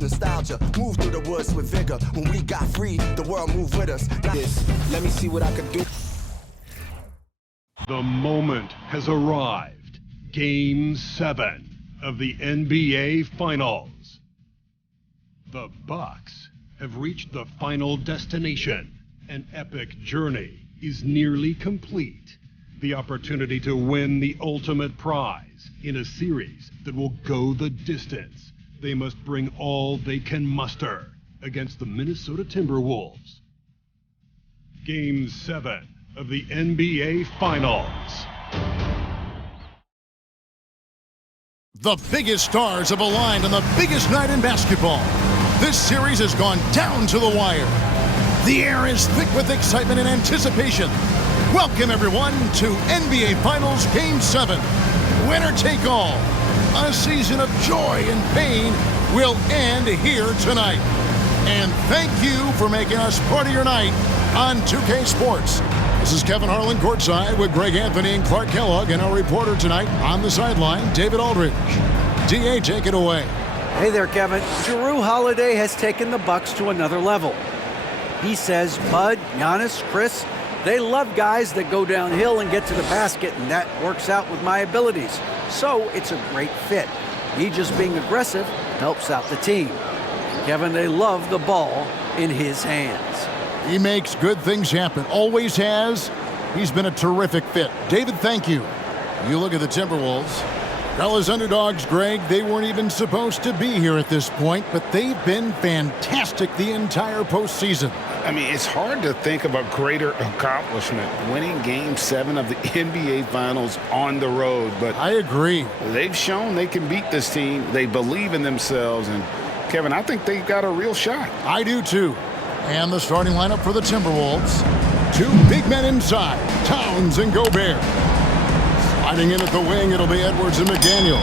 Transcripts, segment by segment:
nostalgia. Move through the woods with vigor. When we got free, the world moved with us. Let me see what I could do. The moment has arrived. Game 7 of the NBA Finals. The Bucks have reached the final destination. An epic journey is nearly complete. The opportunity to win the ultimate prize in a series that will go the distance. They must bring all they can muster against the Minnesota Timberwolves. Game 7 of the NBA Finals. The biggest stars have aligned on the biggest night in basketball. This series has gone down to the wire. The air is thick with excitement and anticipation. Welcome, everyone, to NBA Finals Game 7. Winner take all. A season of joy and pain will end here tonight. And thank you for making us part of your night on 2K Sports. This is Kevin Harlan courtside with Greg Anthony and Clark Kellogg, and our reporter tonight on the sideline, David Aldridge. DA, take it away. Hey there, Kevin. Jrue Holiday has taken the Bucks to another level. He says Bud, Giannis, Chris, they love guys that go downhill and get to the basket, and that works out with my abilities. So it's a great fit. Me just being aggressive helps out the team. Kevin, they love the ball in his hands. He makes good things happen. Always has. He's been a terrific fit. David, thank you. You look at the Timberwolves. Well, as underdogs, Greg, they weren't even supposed to be here at this point, but they've been fantastic the entire postseason. I mean, it's hard to think of a greater accomplishment, winning Game 7 of the NBA Finals on the road. But I agree. They've shown they can beat this team. They believe in themselves. And, Kevin, I think they've got a real shot. I do, too. And the starting lineup for the Timberwolves. Two big men inside, Towns and Gobert. Sliding in at the wing, it'll be Edwards and McDaniel.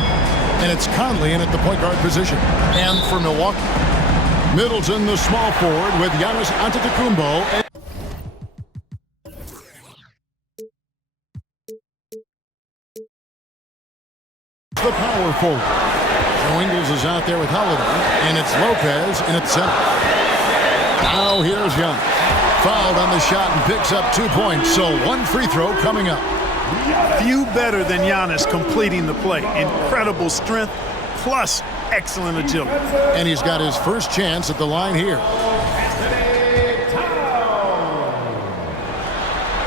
And it's Conley in at the point guard position. And for Milwaukee, Middleton, the small forward, with Giannis Antetokounmpo. And the power forward. Joe Ingles is out there with Holiday. And it's Lopez in at center. Now here's Young. Fouled on the shot and picks up 2 points. So one free throw coming up. Few better than Giannis completing the play. Incredible strength plus excellent agility. And he's got his first chance at the line here.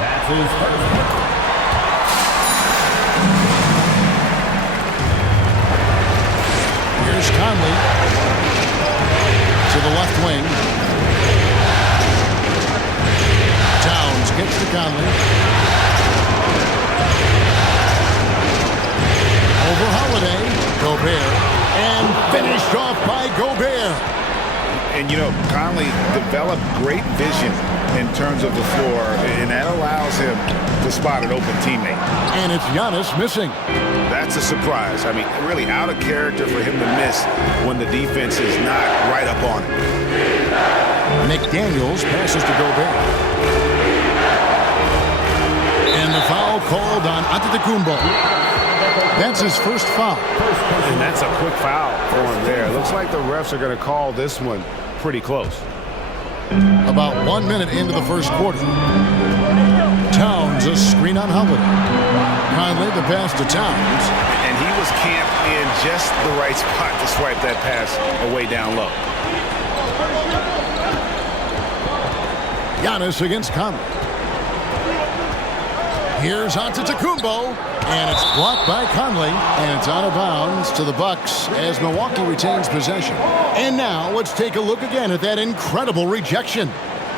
That's his first. Here's Conley to the left wing. Towns gets to Conley. Over Holiday, Gobert, and finished off by Gobert. And, you know, Conley developed great vision in terms of the floor, and that allows him to spot an open teammate. And it's Giannis missing. That's a surprise. I mean, really out of character for him to miss when the defense is not right up on him. McDaniels passes to Gobert. And the foul called on Antetokounmpo. That's his first foul. And that's a quick foul for him there. Looks like the refs are going to call this one pretty close. About 1 minute into the first quarter. Towns, a screen on Holiday. Conley, the pass to Towns. And he was camped in just the right spot to swipe that pass away down low. Giannis against Conley. Here's Antetokounmpo, and it's blocked by Conley, and it's out of bounds to the Bucks as Milwaukee retains possession. And now let's take a look again at that incredible rejection.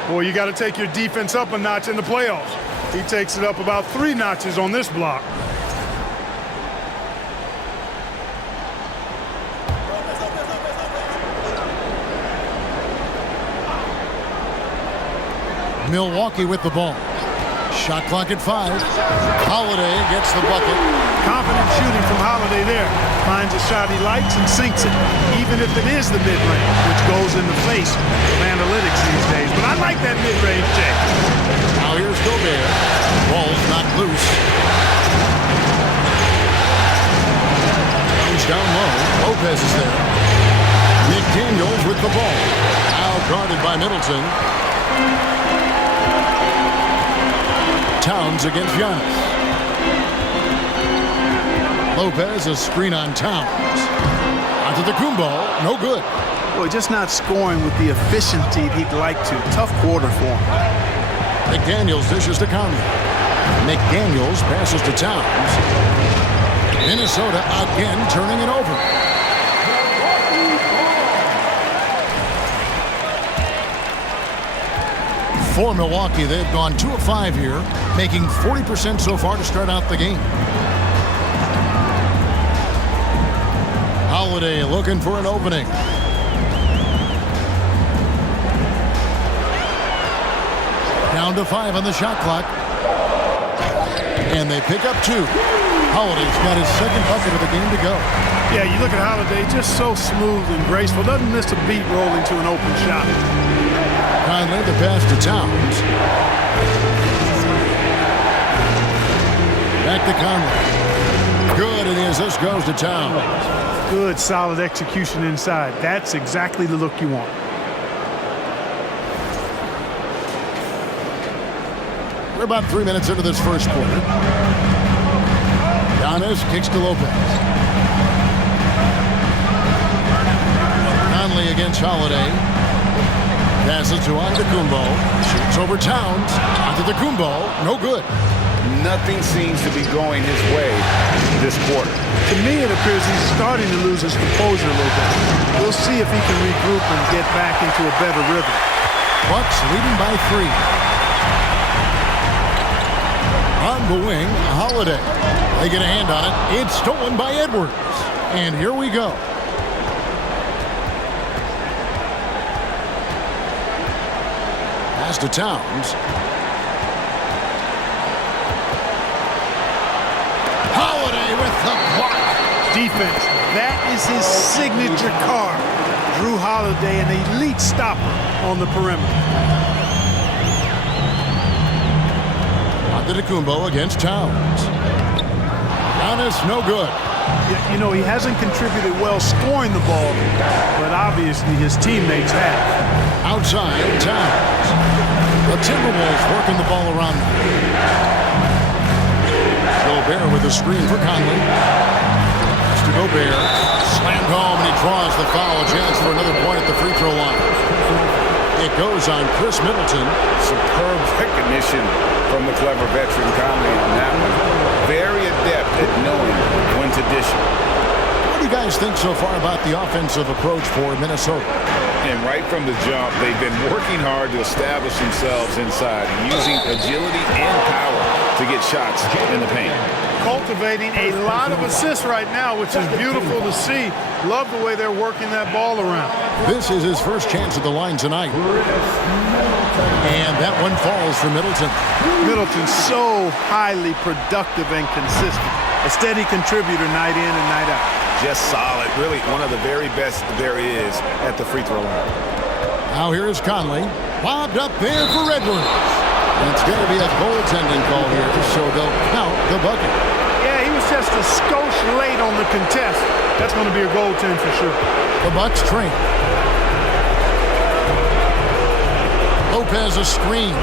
Well, you got to take your defense up a notch in the playoffs. He takes it up about 3 notches on this block. Milwaukee with the ball. Shot clock at 5. Holiday gets the bucket. Confident shooting from Holiday there. Finds a shot he likes and sinks it, even if it is the mid-range, which goes in the face of analytics these days. But I like that mid-range, Jay. Now here's Gobert. Ball's not loose. Comes down low. Lopez is there. McDaniels with the ball. Now guarded by Middleton. Towns against Giannis. Lopez, a screen on Towns. Onto the Kumbo, no good. Boy, just not scoring with the efficiency he'd like to. Tough quarter for him. McDaniels dishes to Conley. McDaniels passes to Towns. Minnesota again turning it over. For Milwaukee, they've gone 2 of 5 here, making 40% so far to start out the game. Holiday looking for an opening. Down to 5 on the shot clock. And they pick up 2. Holiday's got his second bucket of the game to go. Yeah, you look at Holiday, just so smooth and graceful. Doesn't miss a beat rolling to an open shot. Conley, the pass to Towns. Back to Conley. Good, and the assist goes to Towns. Good, solid execution inside. That's exactly the look you want. We're about 3 minutes into this first quarter. Giannis kicks to Lopez. Conley against Holiday. Passes to Antetokounmpo. Shoots over Towns. Antetokounmpo, no good. Nothing seems to be going his way this quarter. To me, it appears he's starting to lose his composure a little bit. We'll see if he can regroup and get back into a better rhythm. Bucks leading by 3. On the wing, Holiday. They get a hand on it. It's stolen by Edwards. And here we go. Pass to Towns. Holiday with the block. Defense. That is his signature card. Drew Holiday, an elite stopper on the perimeter. Antetokounmpo against Towns. Giannis, no good. You know, he hasn't contributed well scoring the ball, but obviously his teammates have. Outside, Towns. The Timberwolves working the ball around them. Gobert with a screen for Conley. It's to Gobert. Slammed home, and he draws the foul. Chance for another point at the free throw line. It goes on Chris Middleton. Superb recognition from the clever veteran Conley on that one. Very adept at knowing when to dish it. What do you guys think so far about the offensive approach for Minnesota? And right from the jump, they've been working hard to establish themselves inside, using agility and power to get shots in the paint. Cultivating a lot of assists right now, which is beautiful to see. Love the way they're working that ball around. This is his first chance at the line tonight. And that one falls for Middleton. Middleton's so highly productive and consistent. A steady contributor night in and night out. Just solid. Really one of the very best there is at the free throw line. Now here is Conley. Bobbed up there for Edwards. It's going to be a goaltending call here, so they'll count the bucket. Yeah, he was just a skosh late on the contest. That's going to be a goaltend for sure. The Bucks train. Lopez a screen.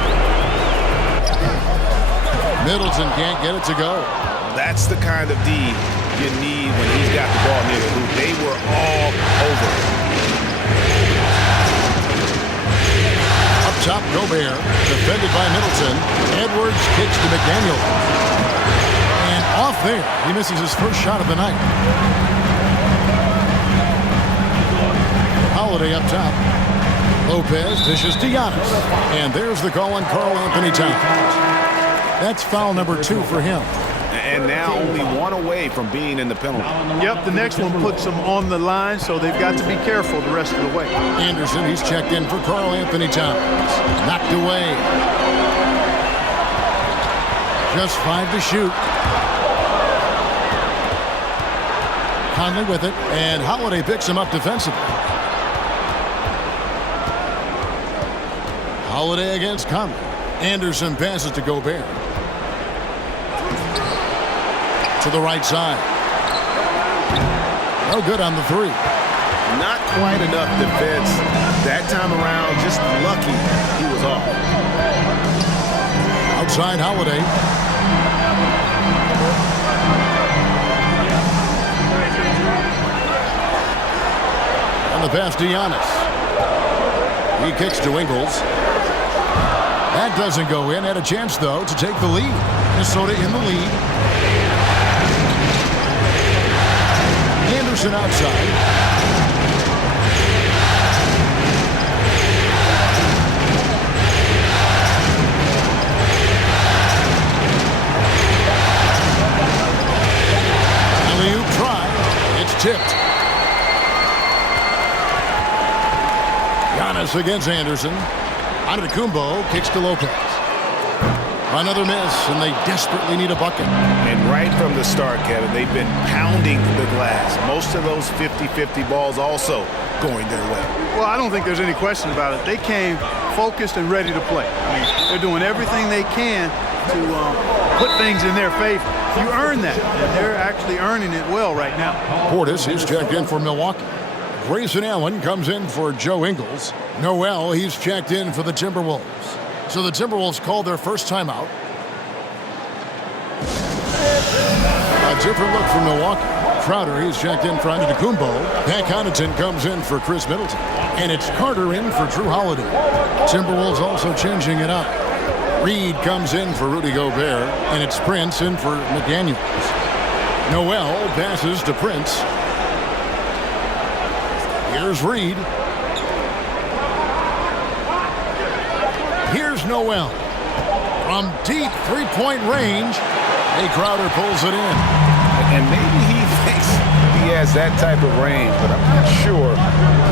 Middleton can't get it to go. That's the kind of D you need when he's got the ball near the hoop. They were all over it. Up top, Gobert, defended by Middleton. Edwards kicks to McDaniel. And off there, he misses his first shot of the night. Holiday up top. Lopez dishes to Giannis. And there's the call on Karl Anthony Towns. That's foul number 2 for him. And now only one away from being in the penalty. Yep, the next one puts them on the line, so they've got to be careful the rest of the way. Anderson, he's checked in for Karl Anthony Towns. Knocked away. Just 5 to shoot. Conley with it, and Holiday picks him up defensively. Holiday against Conley. Anderson passes to Gobert. To the right side. No good on the 3. Not quite enough defense that time around. Just lucky he was off. Outside Holiday. On the pass to Giannis. He kicks to Ingles. That doesn't go in. Had a chance, though, to take the lead. Minnesota in the lead. Anderson outside. Alley-oop try. It's tipped. Giannis against Anderson. Antetokounmpo kicks to Lopez. Another miss, and they desperately need a bucket. And right from the start, Kevin, they've been pounding the glass. Most of those 50-50 balls also going their way. Well, I don't think there's any question about it. They came focused and ready to play. I mean, they're doing everything they can to put things in their favor. You earn that, and they're actually earning it well right now. Portis is checked in for Milwaukee. Grayson Allen comes in for Joe Ingles. Noel, he's checked in for the Timberwolves. So the Timberwolves called their first timeout. A different look from Milwaukee. Crowder, he's checked in for Antetokounmpo. Pat Connaughton comes in for Chris Middleton. And it's Carter in for Drew Holiday. Timberwolves also changing it up. Reed comes in for Rudy Gobert. And it's Prince in for McDaniels. Noel passes to Prince. Here's Reed. Here's Noel. From deep three-point range, Crowder pulls it in. And maybe he thinks he has that type of range, but I'm not sure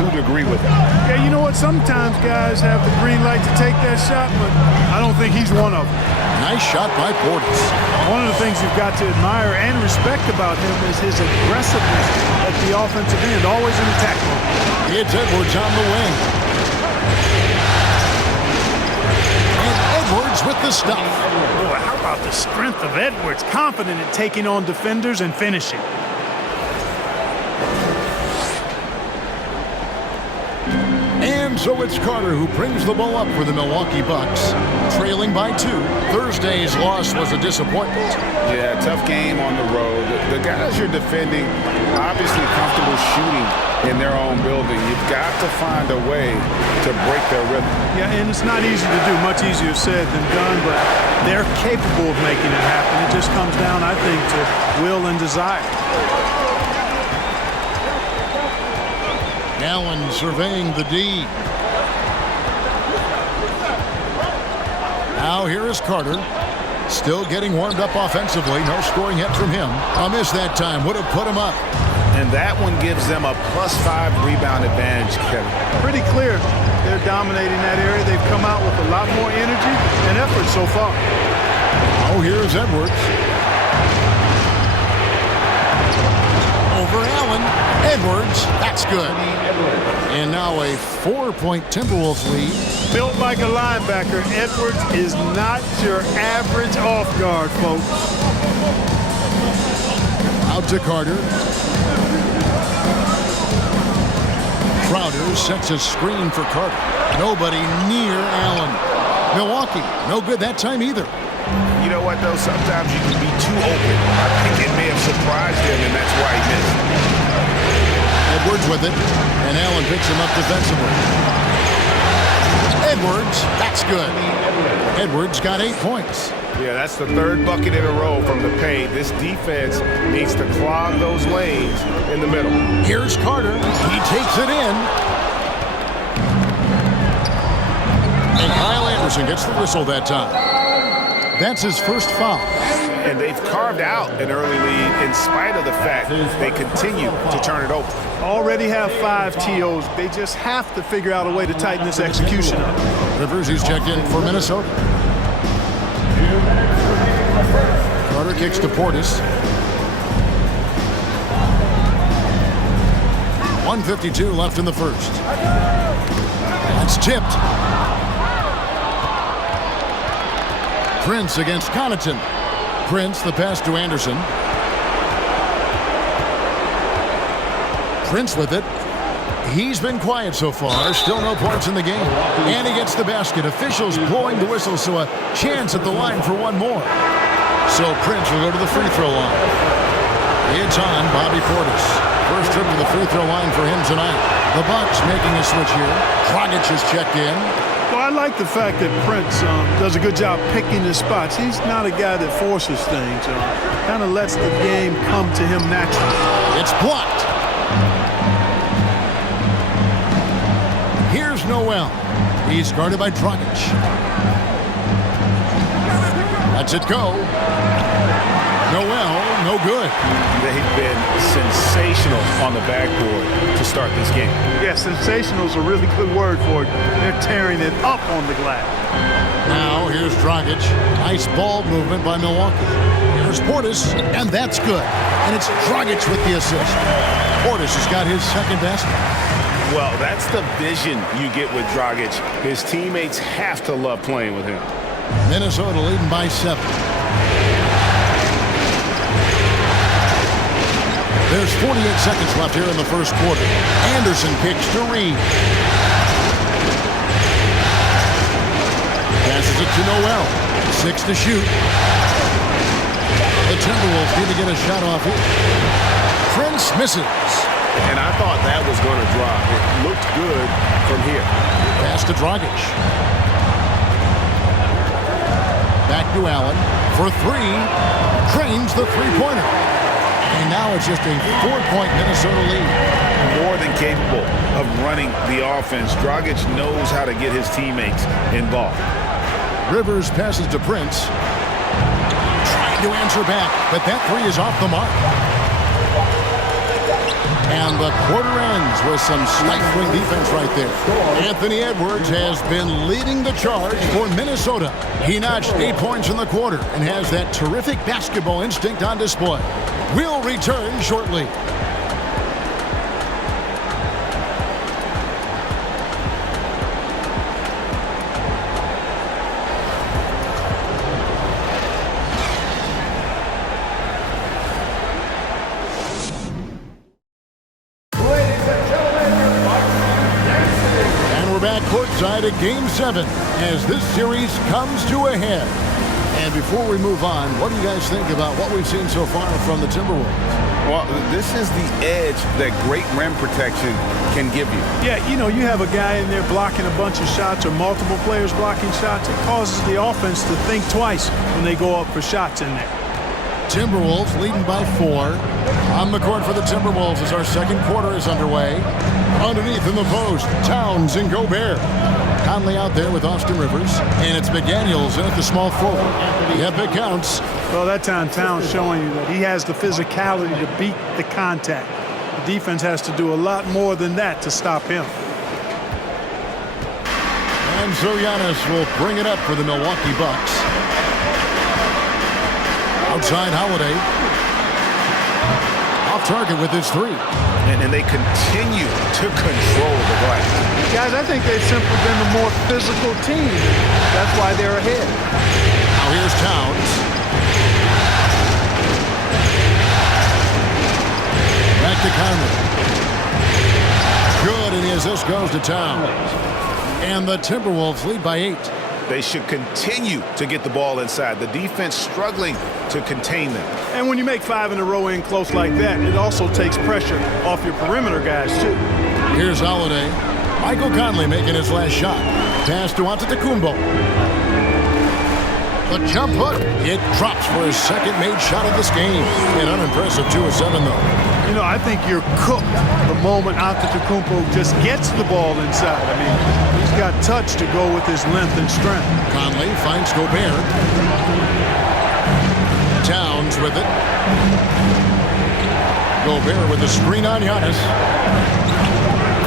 who'd agree with it. Yeah, you know what? Sometimes guys have the green light to take that shot, but I don't think he's one of them. Nice shot by Portis. One of the things you've got to admire and respect about him is his aggressiveness at the offensive end, always in attack mode. It's Edwards on the wing. And Edwards with the stuff. Boy, how about the strength of Edwards? Confident at taking on defenders and finishing. And so it's Carter who brings the ball up for the Milwaukee Bucks, trailing by 2. Thursday's loss was a disappointment. Yeah, tough game on the road. The guys you're defending obviously comfortable shooting in their own building. You've got to find a way to break their rhythm. Yeah, and it's not easy to do. Much easier said than done, but they're capable of making it happen. It just comes down, I think, to will and desire. Allen surveying the D. Now here is Carter. Still getting warmed up offensively. No scoring hit from him. A miss that time. Would have put him up. And that one gives them a +5 rebound advantage, Kevin. Pretty clear they're dominating that area. They've come out with a lot more energy and effort so far. Oh, here's Edwards. Over Allen. Edwards. That's good. And now a 4-point Timberwolves lead. Built like a linebacker, Edwards is not your average off guard, folks. Out to Carter. Crowder sets a screen for Carter. Nobody near Allen. Milwaukee, no good that time either. You know what, though? Sometimes you can be too open. I think it may have surprised him, and that's why he missed. Edwards with it, and Allen picks him up defensively. Edwards, that's good. Edwards got 8 points. Yeah, that's the 3rd bucket in a row from the paint. This defense needs to clog those lanes in the middle. Here's Carter. He takes it in. And Kyle Anderson gets the whistle that time. That's his first foul. And they've carved out an early lead in spite of the fact they continue to turn it over. Already have 5 TOs. They just have to figure out a way to tighten this execution up. Rivers, he's checked in for Minnesota. Carter kicks to Portis. 1:52 left in the first. That's tipped. Prince against Connaughton. Prince, the pass to Anderson. Prince with it. He's been quiet so far. Still no points in the game. And he gets the basket. Officials blowing the whistle, so a chance at the line for one more. So Prince will go to the free throw line. It's on Bobby Portis. First trip to the free throw line for him tonight. The Bucks making a switch here. Dragic has checked in. Well, I like the fact that Prince does a good job picking his spots. He's not a guy that forces things. Kind of lets the game come to him naturally. It's blocked. Here's Noel. He's guarded by Dragic. Lets it go. Noel, no good. They've been sensational on the backboard to start this game. Yeah, sensational is a really good word for it. They're tearing it up on the glass. Now here's Dragic. Nice ball movement by Milwaukee. Here's Portis, and that's good. And it's Dragic with the assist. Portis has got his second basket. Well, that's the vision you get with Dragic. His teammates have to love playing with him. Minnesota leading by 7. There's 48 seconds left here in the first quarter. Anderson kicks to Reed. Passes it to Noel. 6 to shoot. The Timberwolves need to get a shot off here. Prince misses. And I thought that was going to drop. It looked good from here. Pass to Dragic. Back to Allen for 3. Drains the three-pointer. And now it's just a 4-point Minnesota lead. More than capable of running the offense. Dragic knows how to get his teammates involved. Rivers passes to Prince. Trying to answer back, but that 3 is off the mark. And the quarter ends with some stifling defense right there. Anthony Edwards has been leading the charge for Minnesota. He notched 8 points in the quarter and has that terrific basketball instinct on display. We'll return shortly. Courtside at Game 7 as this series comes to a head. And before we move on, what do you guys think about what we've seen so far from the Timberwolves? Well, this is the edge that great rim protection can give you. Yeah, you know, you have a guy in there blocking a bunch of shots or multiple players blocking shots. It causes the offense to think twice when they go up for shots in there. Timberwolves leading by 4. On the court for the Timberwolves as our second quarter is underway. Underneath in the post, Towns and Gobert. Conley out there with Austin Rivers. And it's McDaniels in at the small forward. Yep, it counts. Well, that time Towns showing you that he has the physicality to beat the contact. The defense has to do a lot more than that to stop him. And so Giannis will bring it up for the Milwaukee Bucks. Outside Holiday. Off target with his 3. And they continue to control the glass. Guys, I think they've simply been the more physical team. That's why they're ahead. Now here's Towns. Back to Conley. Good, and the assist goes to Towns. And the Timberwolves lead by 8. They should continue to get the ball inside. The defense struggling to contain them. And when you make 5 in a row in close like that, it also takes pressure off your perimeter guys, too. Here's Holiday. Michael Conley making his last shot. Pass to Antetokounmpo. The jump hook. It drops for his second made shot of this game. An unimpressive 2 of 7, though. You know, I think you're cooked the moment Antetokounmpo just gets the ball inside. I mean, he's got touch to go with his length and strength. Conley finds Gobert. Towns with it. Gobert with the screen on Giannis.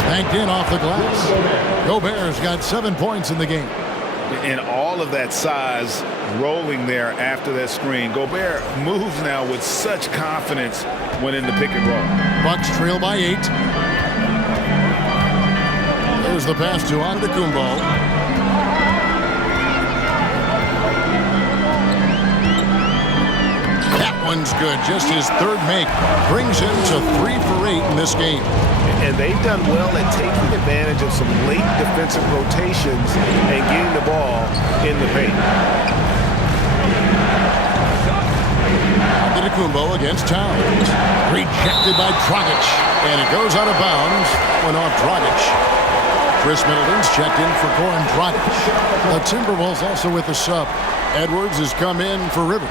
Banked in off the glass. Gobert's got 7 points in the game. And all of that size rolling there after that screen. Gobert moves now with such confidence when in the pick and roll. Bucks trail by 8. There's the pass to Antetokounmpo. That one's good. Just his third make brings him to 3 for 8 in this game. And they've done well at taking advantage of some late defensive rotations and getting the ball in the paint. Antetokounmpo against Towns. Rejected by Dragic. And it goes out of bounds. Went off Dragic. Chris Middleton's checked in for Goran Dragic. The Timberwolves also with the sub. Edwards has come in for Rivers.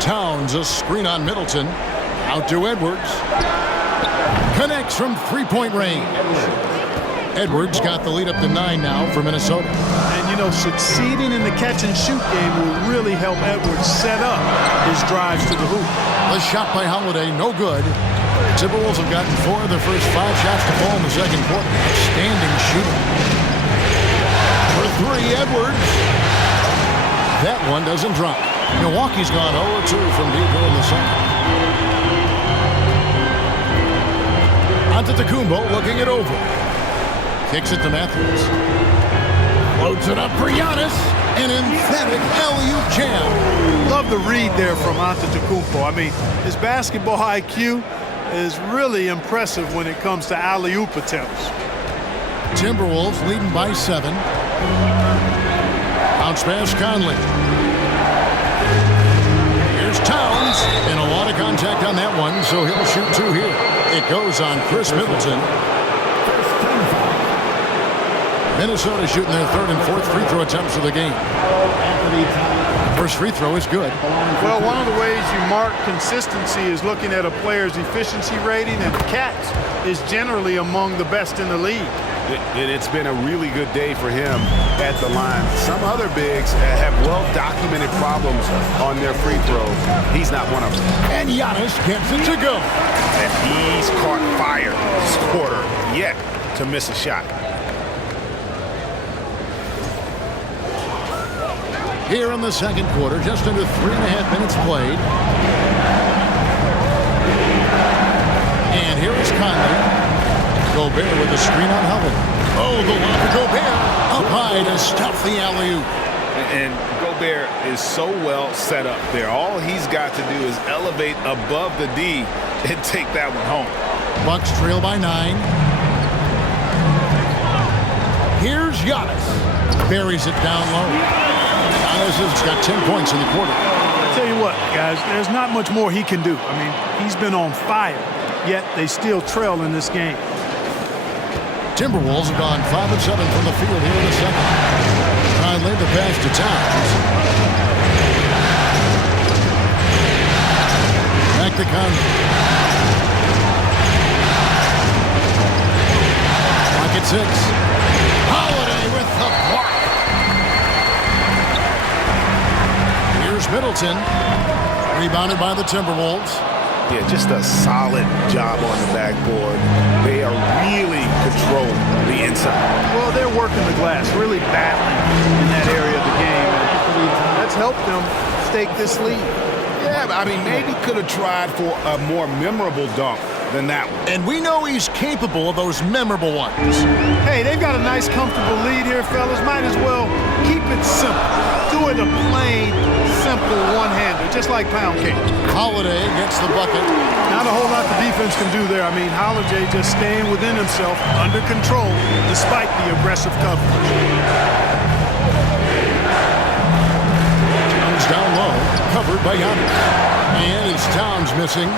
Towns, a screen on Middleton. Out to Edwards. Connects from three-point range. Edwards got the lead up to 9 now for Minnesota. And, you know, succeeding in the catch-and-shoot game will really help Edwards set up his drives to the hoop. The shot by Holiday, no good. Timberwolves have gotten 4 of their first 5 shots to fall in the second quarter. Outstanding shooting. For 3, Edwards. That one doesn't drop. Milwaukee's gone 0-2 from deep here in the second. Antetokounmpo looking it over. Kicks it to Matthews. Loads it up for Giannis. An emphatic alley-oop jam. Love the read there from Antetokounmpo. I mean, his basketball IQ is really impressive when it comes to alley-oop attempts. Timberwolves leading by 7. Bounce pass Conley. Here's Towns. And a lot of contact on that one, so he'll shoot 2 here. It goes on Chris Middleton. Minnesota shooting their 3rd and 4th free throw attempts of the game. First free throw is good. Well, one of the ways you mark consistency is looking at a player's efficiency rating, and Katz is generally among the best in the league. And it's been a really good day for him at the line. Some other bigs have well-documented problems on their free throws. He's not one of them. And Giannis gets it to go. And he's caught fire this quarter yet to miss a shot. Here in the second quarter, just under 3.5 minutes played. And here is Conley. Gobert with the screen on Howard. Oh, the lob to Gobert. Up high to stuff the alley-oop. And Gobert is so well set up there. All he's got to do is elevate above the D and take that one home. Bucks trail by 9. Here's Giannis. Buries it down low. Giannis has got 10 points in the quarter. I'll tell you what, guys, there's not much more he can do. I mean, he's been on fire, yet they still trail in this game. Timberwolves have gone 5 of 7 from the field here in the second. Conley the pass to Towns. Back to Conley. Pocket 6. Holiday with the block. Here's Middleton. Rebounded by the Timberwolves. Yeah, just a solid job on the backboard. They are really controlling the inside. Well, they're working the glass, really battling in that area of the game. That's helped them stake this lead. Yeah, I mean, maybe could have tried for a more memorable dunk than that one. And we know he's capable of those memorable ones. Hey, they've got a nice, comfortable lead here, fellas. Might as well keep it simple. Do it a plain, simple one-hander, just like pound cake. Holiday gets the bucket. Not a whole lot the defense can do there. I mean, Holiday just staying within himself, under control, despite the aggressive coverage. Towns down low, covered by Giannis. And it's Towns missing.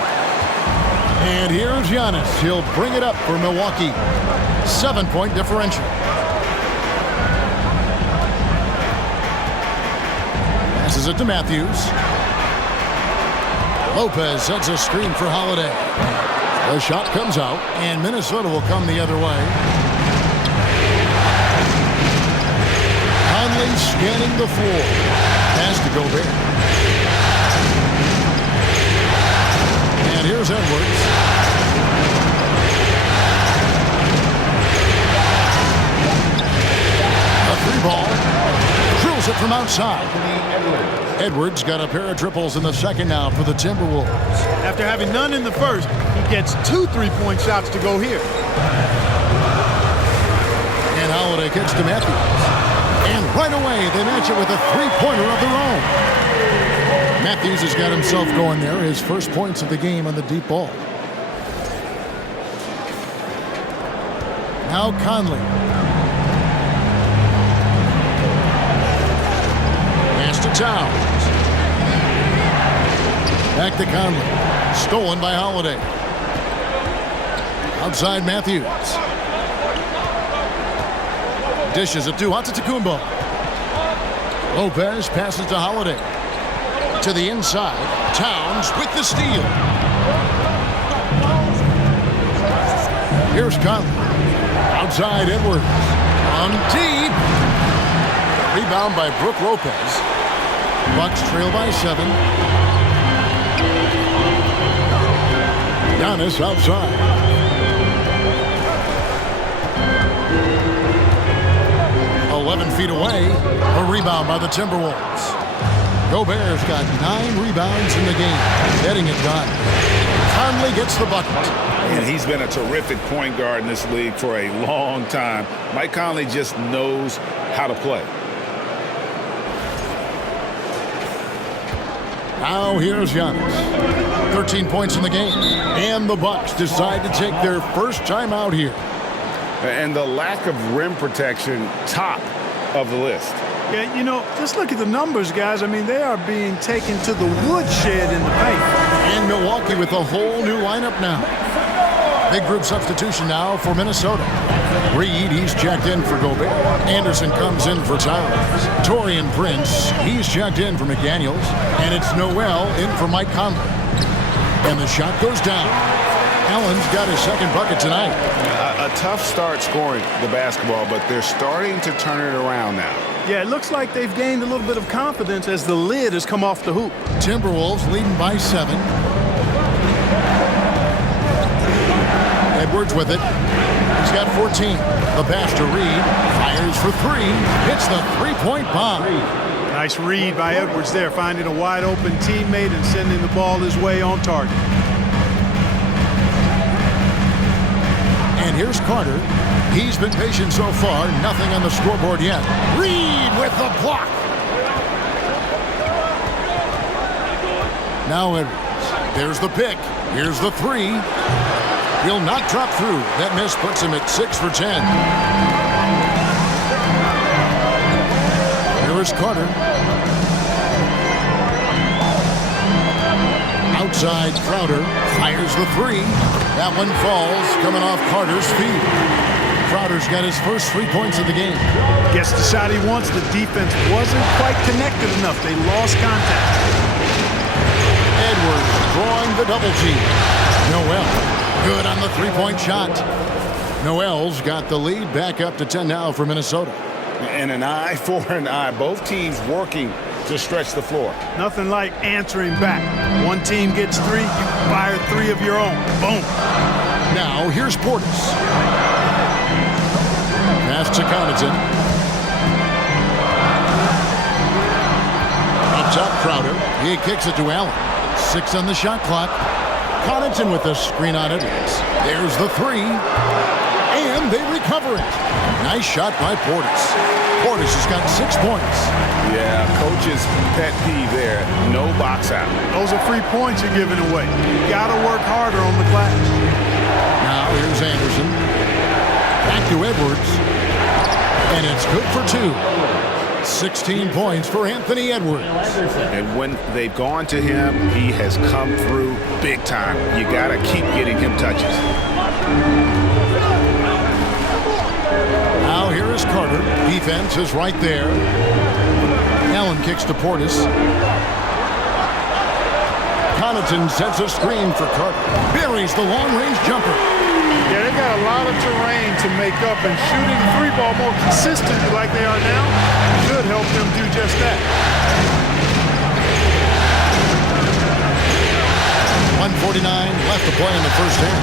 And here's Giannis. He'll bring it up for Milwaukee. 7-point differential. Passes it to Matthews. Lopez sets a screen for Holiday. The shot comes out, and Minnesota will come the other way. Conley scanning the floor. Pass to Gobert. And here's Edwards. A 3 ball. Drills it from outside. Edwards got a pair of triples in the second now for the Timberwolves. After having none in the first, he gets 2 3-point shots to go here. And Holiday kicks to Matthews. And right away, they match it with a three-pointer of their own. Matthews has got himself going there. His first points of the game on the deep ball. Now Conley. Pass to Towns. Back to Conley. Stolen by Holiday. Outside Matthews. Dishes it to Antetokounmpo. Lopez passes to Holiday. To the inside. Towns with the steal. Here's Conley. Outside Edwards. On deep. Rebound by Brook Lopez. Bucks trail by 7. Giannis outside. Feet away. A rebound by the Timberwolves. Gobert's got 9 rebounds in the game. Getting it done. Conley gets the bucket. And he's been a terrific point guard in this league for a long time. Mike Conley just knows how to play. Now here's Giannis. 13 points in the game. And the Bucks decide to take their first time out here. And the lack of rim protection, top of the list. Yeah, you know, just look at the numbers, guys. I mean, they are being taken to the woodshed in the paint. And Milwaukee with a whole new lineup now. Big group substitution now for Minnesota. Reed, he's checked in for Gobert. Anderson comes in for Towns. Taurean Prince, he's checked in for McDaniels. And it's Noel in for Mike Conley. And the shot goes down. Allen's got his second bucket tonight. A tough start scoring the basketball, but they're starting to turn it around now. Yeah, it looks like they've gained a little bit of confidence as the lid has come off the hoop. Timberwolves leading by 7. Edwards with it. He's got 14. The pass to Reed. Fires for 3. Hits the three-point bomb. Nice read by Edwards there, finding a wide-open teammate and sending the ball his way on target. And here's Carter. He's been patient so far. Nothing on the scoreboard yet. Reed with the block. Now Edwards. There's the pick. Here's the 3. He'll not drop through. That miss puts him at 6 for 10. Here is Carter. Outside Crowder. Fires the 3. That one falls, coming off Carter's feet. Crowder's got his first 3 points of the game. Gets the shot he wants. The defense wasn't quite connected enough. They lost contact. Edwards drawing the double team. Noel, good on the three-point shot. Noel's got the lead back up to 10 now for Minnesota. And an eye for an eye. Both teams working to stretch the floor. Nothing like answering back. One team gets 3, you fire 3 of your own. Boom. Now here's Portis. Pass to Connaughton. Up top, Crowder. He kicks it to Allen. 6 on the shot clock. Connaughton with the screen on it. There's the 3. And they recover it. Nice shot by Portis. Portis has got 6 points. Yeah, coach's pet peeve there. No box out. Those are free points you're giving away. You got to work harder on the glass. Now here's Anderson. Back to Edwards. And it's good for 2. 16 points for Anthony Edwards. And when they've gone to him, he has come through big time. You got to keep getting him touches. Now here is Carter. Defense is right there. Allen kicks to Portis. Connaughton sets a screen for Carter. Buries the long-range jumper. Yeah, they got a lot of terrain to make up, and shooting the 3-ball more consistently like they are now should help them do just that. 1:49 left to play in the first half.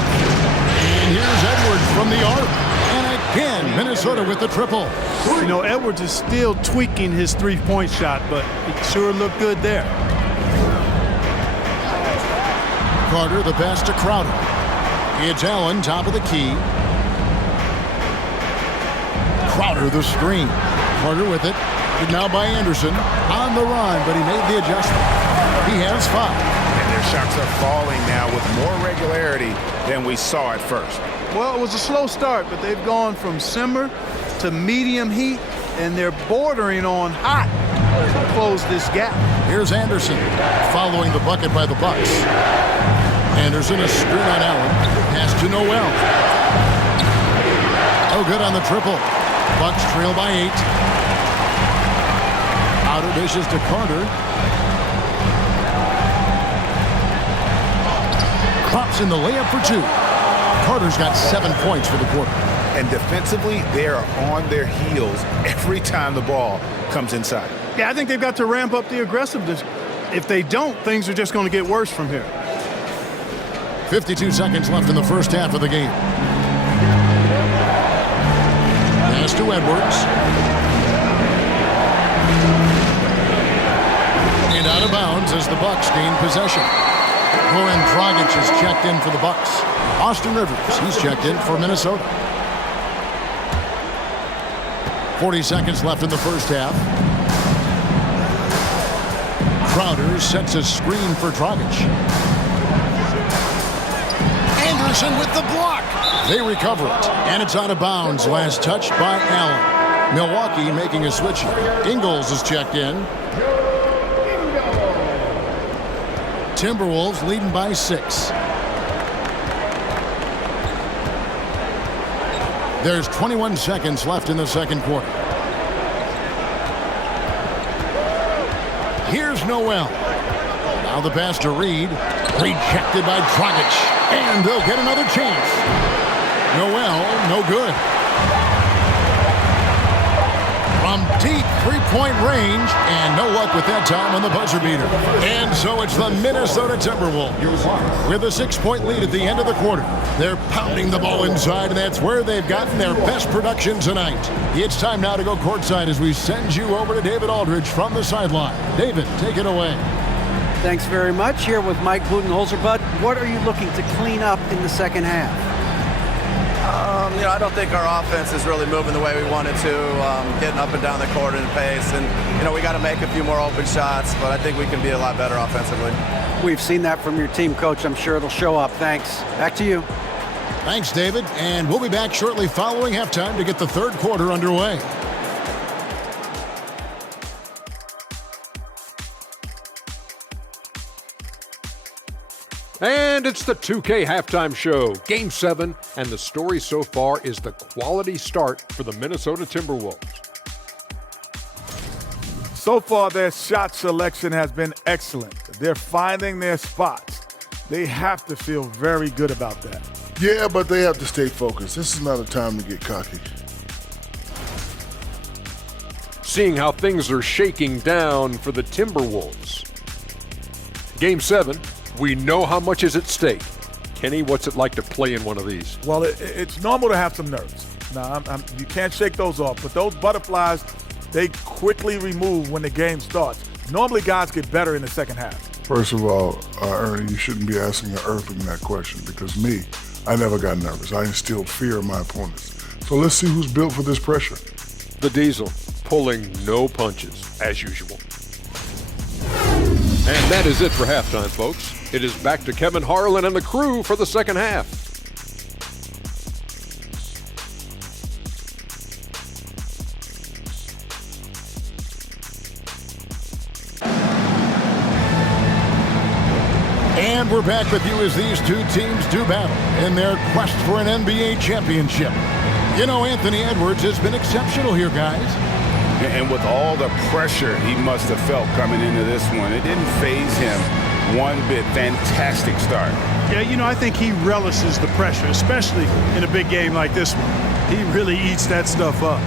And here's Edwards from the arc. And it Again, Minnesota with the triple. You know, Edwards is still tweaking his three-point shot, but it sure looked good there. Carter, the pass to Crowder. It's Allen, top of the key. Crowder, the screen. Carter with it. Now by Anderson. On the run, but he made the adjustment. He has 5. And their shots are falling now with more regularity than we saw at first. Well, it was a slow start, but they've gone from simmer to medium heat, and they're bordering on hot to close this gap. Here's Anderson following the bucket by the Bucks. Anderson, a screen on Allen. Pass to Noel. Oh, good on the triple. Bucks trail by 8. Outer dishes to Carter. Pops in the layup for 2. Carter's got 7 points for the quarter. And defensively, they are on their heels every time the ball comes inside. Yeah, I think they've got to ramp up the aggressiveness. If they don't, things are just going to get worse from here. 52 seconds left in the first half of the game. Pass to Edwards. And out of bounds as the Bucks gain possession. Goran Dragic is checked in for the Bucks. Austin Rivers, he's checked in for Minnesota. 40 seconds left in the first half. Crowder sets a screen for Dragic. Anderson with the block. They recover it, and it's out of bounds. Last touch by Allen. Milwaukee making a switch here. Ingles is checked in. Timberwolves leading by 6. There's 21 seconds left in the second quarter. Here's Noel. Now the pass to Reed. Rejected by Dragic. And they'll get another chance. Noel, no good. From deep three-point range, and no luck with that time on the buzzer beater. And so it's the Minnesota Timberwolves with a 6-point lead at the end of the quarter. They're pounding the ball inside, and that's where they've gotten their best production tonight. It's time now to go courtside as we send you over to David Aldridge from the sideline. David, take it away. Thanks very much. Here with Mike Budenholzer. Bud, what are you looking to clean up in the second half? You know, I don't think our offense is really moving the way we wanted to, getting up and down the court in the pace. And, you know, we got to make a few more open shots, but I think we can be a lot better offensively. We've seen that from your team, Coach. I'm sure it'll show up. Thanks. Back to you. Thanks, David. And we'll be back shortly following halftime to get the third quarter underway. And it's the 2K Halftime Show, Game 7, and the story so far is the quality start for the Minnesota Timberwolves. So far, their shot selection has been excellent. They're finding their spots. They have to feel very good about that. Yeah, but they have to stay focused. This is not a time to get cocky. Seeing how things are shaking down for the Timberwolves. Game 7. We know how much is at stake. Kenny, what's it like to play in one of these? Well, it's normal to have some nerves. Now, you can't shake those off, but those butterflies, they quickly remove when the game starts. Normally, guys get better in the second half. First of all, Ernie, you shouldn't be asking an Earthling that question because I never got nervous. I instilled fear in my opponents. So let's see who's built for this pressure. The Diesel, pulling no punches, as usual. And that is it for halftime, folks. It is back to Kevin Harlan and the crew for the second half. And we're back with you as these two teams do battle in their quest for an NBA championship. You know, Anthony Edwards has been exceptional here, guys. And with all the pressure he must have felt coming into this one, it didn't faze him one bit. Fantastic start. Yeah, you know, I think he relishes the pressure, especially in a big game like this one. He really eats that stuff up.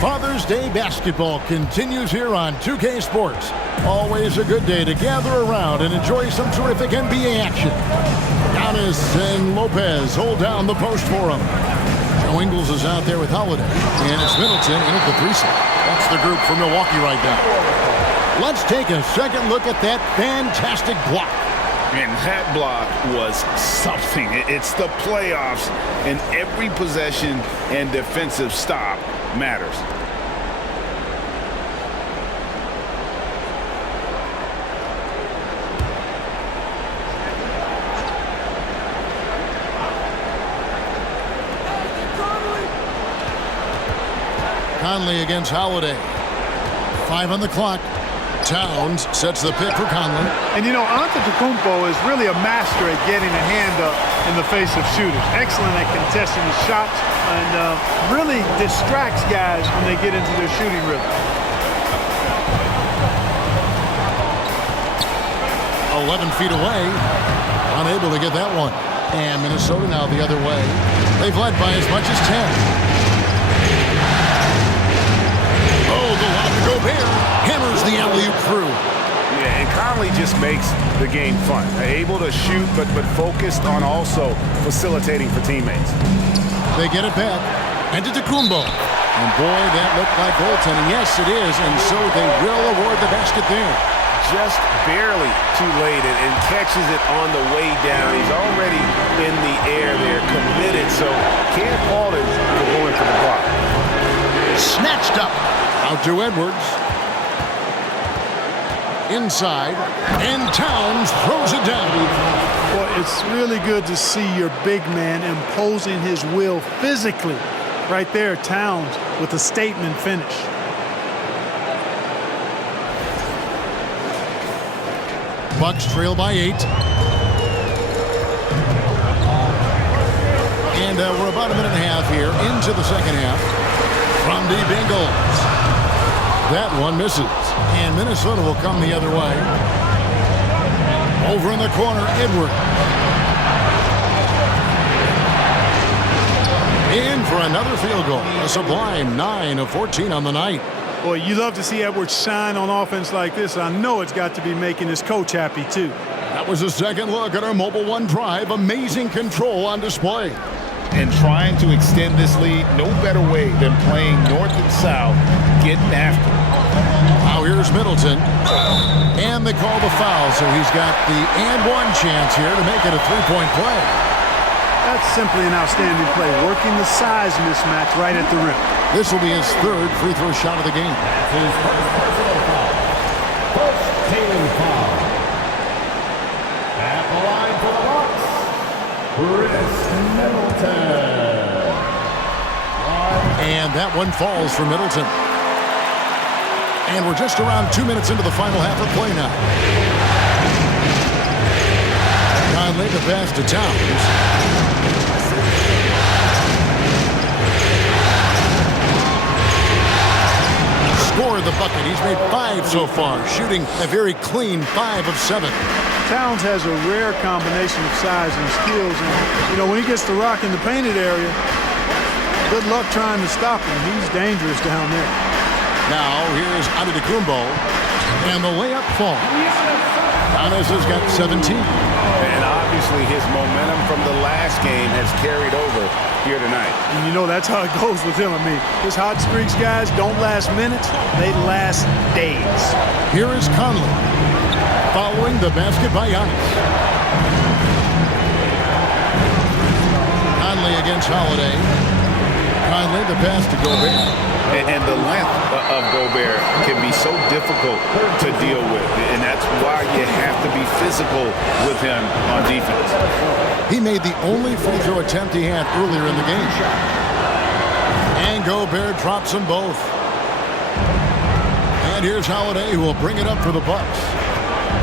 Father's Thursday basketball continues here on 2K Sports. Always a good day to gather around and enjoy some terrific NBA action. Giannis and Lopez hold down the post for him. Joe Ingles is out there with Holiday, and it's Middleton in at the 3-set. That's the group for Milwaukee right now. Let's take a second look at that fantastic block. And that block was something. It's the playoffs, and every possession and defensive stop matters. Conley against Holiday. 5 on the clock. Towns sets the pick for Conley. And you know, Antetokounmpo is really a master at getting a hand up in the face of shooters. Excellent at contesting the shots and really distracts guys when they get into their shooting rhythm. 11 feet away. Unable to get that one. And Minnesota now the other way. They've led by as much as 10. Oh, the lob to Gobert. Hammers the alley-oop through. Yeah, and Conley just makes the game fun. Able to shoot, but focused on also facilitating for teammates. They get it back. Antetokounmpo. And boy, that looked like goaltending. Yes, it is. And so they will award the basket there. Just barely too late and catches it on the way down. He's already in the air there, committed, so can't fault him for going for the block. Snatched up. Out to Edwards. Inside. And Towns throws it down. Well, it's really good to see your big man imposing his will physically. Right there, Towns with a statement finish. Bucks trail by 8. And we're about a minute and a half here into the second half. From the Bengals. That one misses. And Minnesota will come the other way. Over in the corner, Edwards. In for another field goal. A sublime 9 of 14 on the night. Boy, you love to see Edwards shine on offense like this. I know it's got to be making his coach happy, too. That was a second look at our Mobile One drive. Amazing control on display. And trying to extend this lead, no better way than playing north and south, getting after it. Now here's Middleton. And they call the foul, so he's got the and one chance here to make it a three-point play. That's simply an outstanding play, working the size mismatch right at the rim. This will be his third free throw shot of the game. His first personal foul. First team foul. At the line for the Bucks, Chris Middleton. And that one falls for Middleton. And we're just around 2 minutes into the final half of play now. Conley the pass to Towns. Scored the bucket. He's made 5 so far, shooting a very clean 5 of 7. Towns has a rare combination of size and skills. And, you know, when he gets the rock in the painted area, good luck trying to stop him. He's dangerous down there. Now, here's Antetokounmpo, and the layup falls. Giannis has got 17. And obviously his momentum from the last game has carried over here tonight. And you know that's how it goes with him. I mean, his hot streaks, guys, don't last minutes. They last days. Here is Conley, following the basket by Giannis. Conley against Holiday. Conley the pass to Gobert. And the length of Gobert can be so difficult to deal with. And that's why you have to be physical with him on defense. He made the only free throw attempt he had earlier in the game. And Gobert drops them both. And here's Holiday, who will bring it up for the Bucks.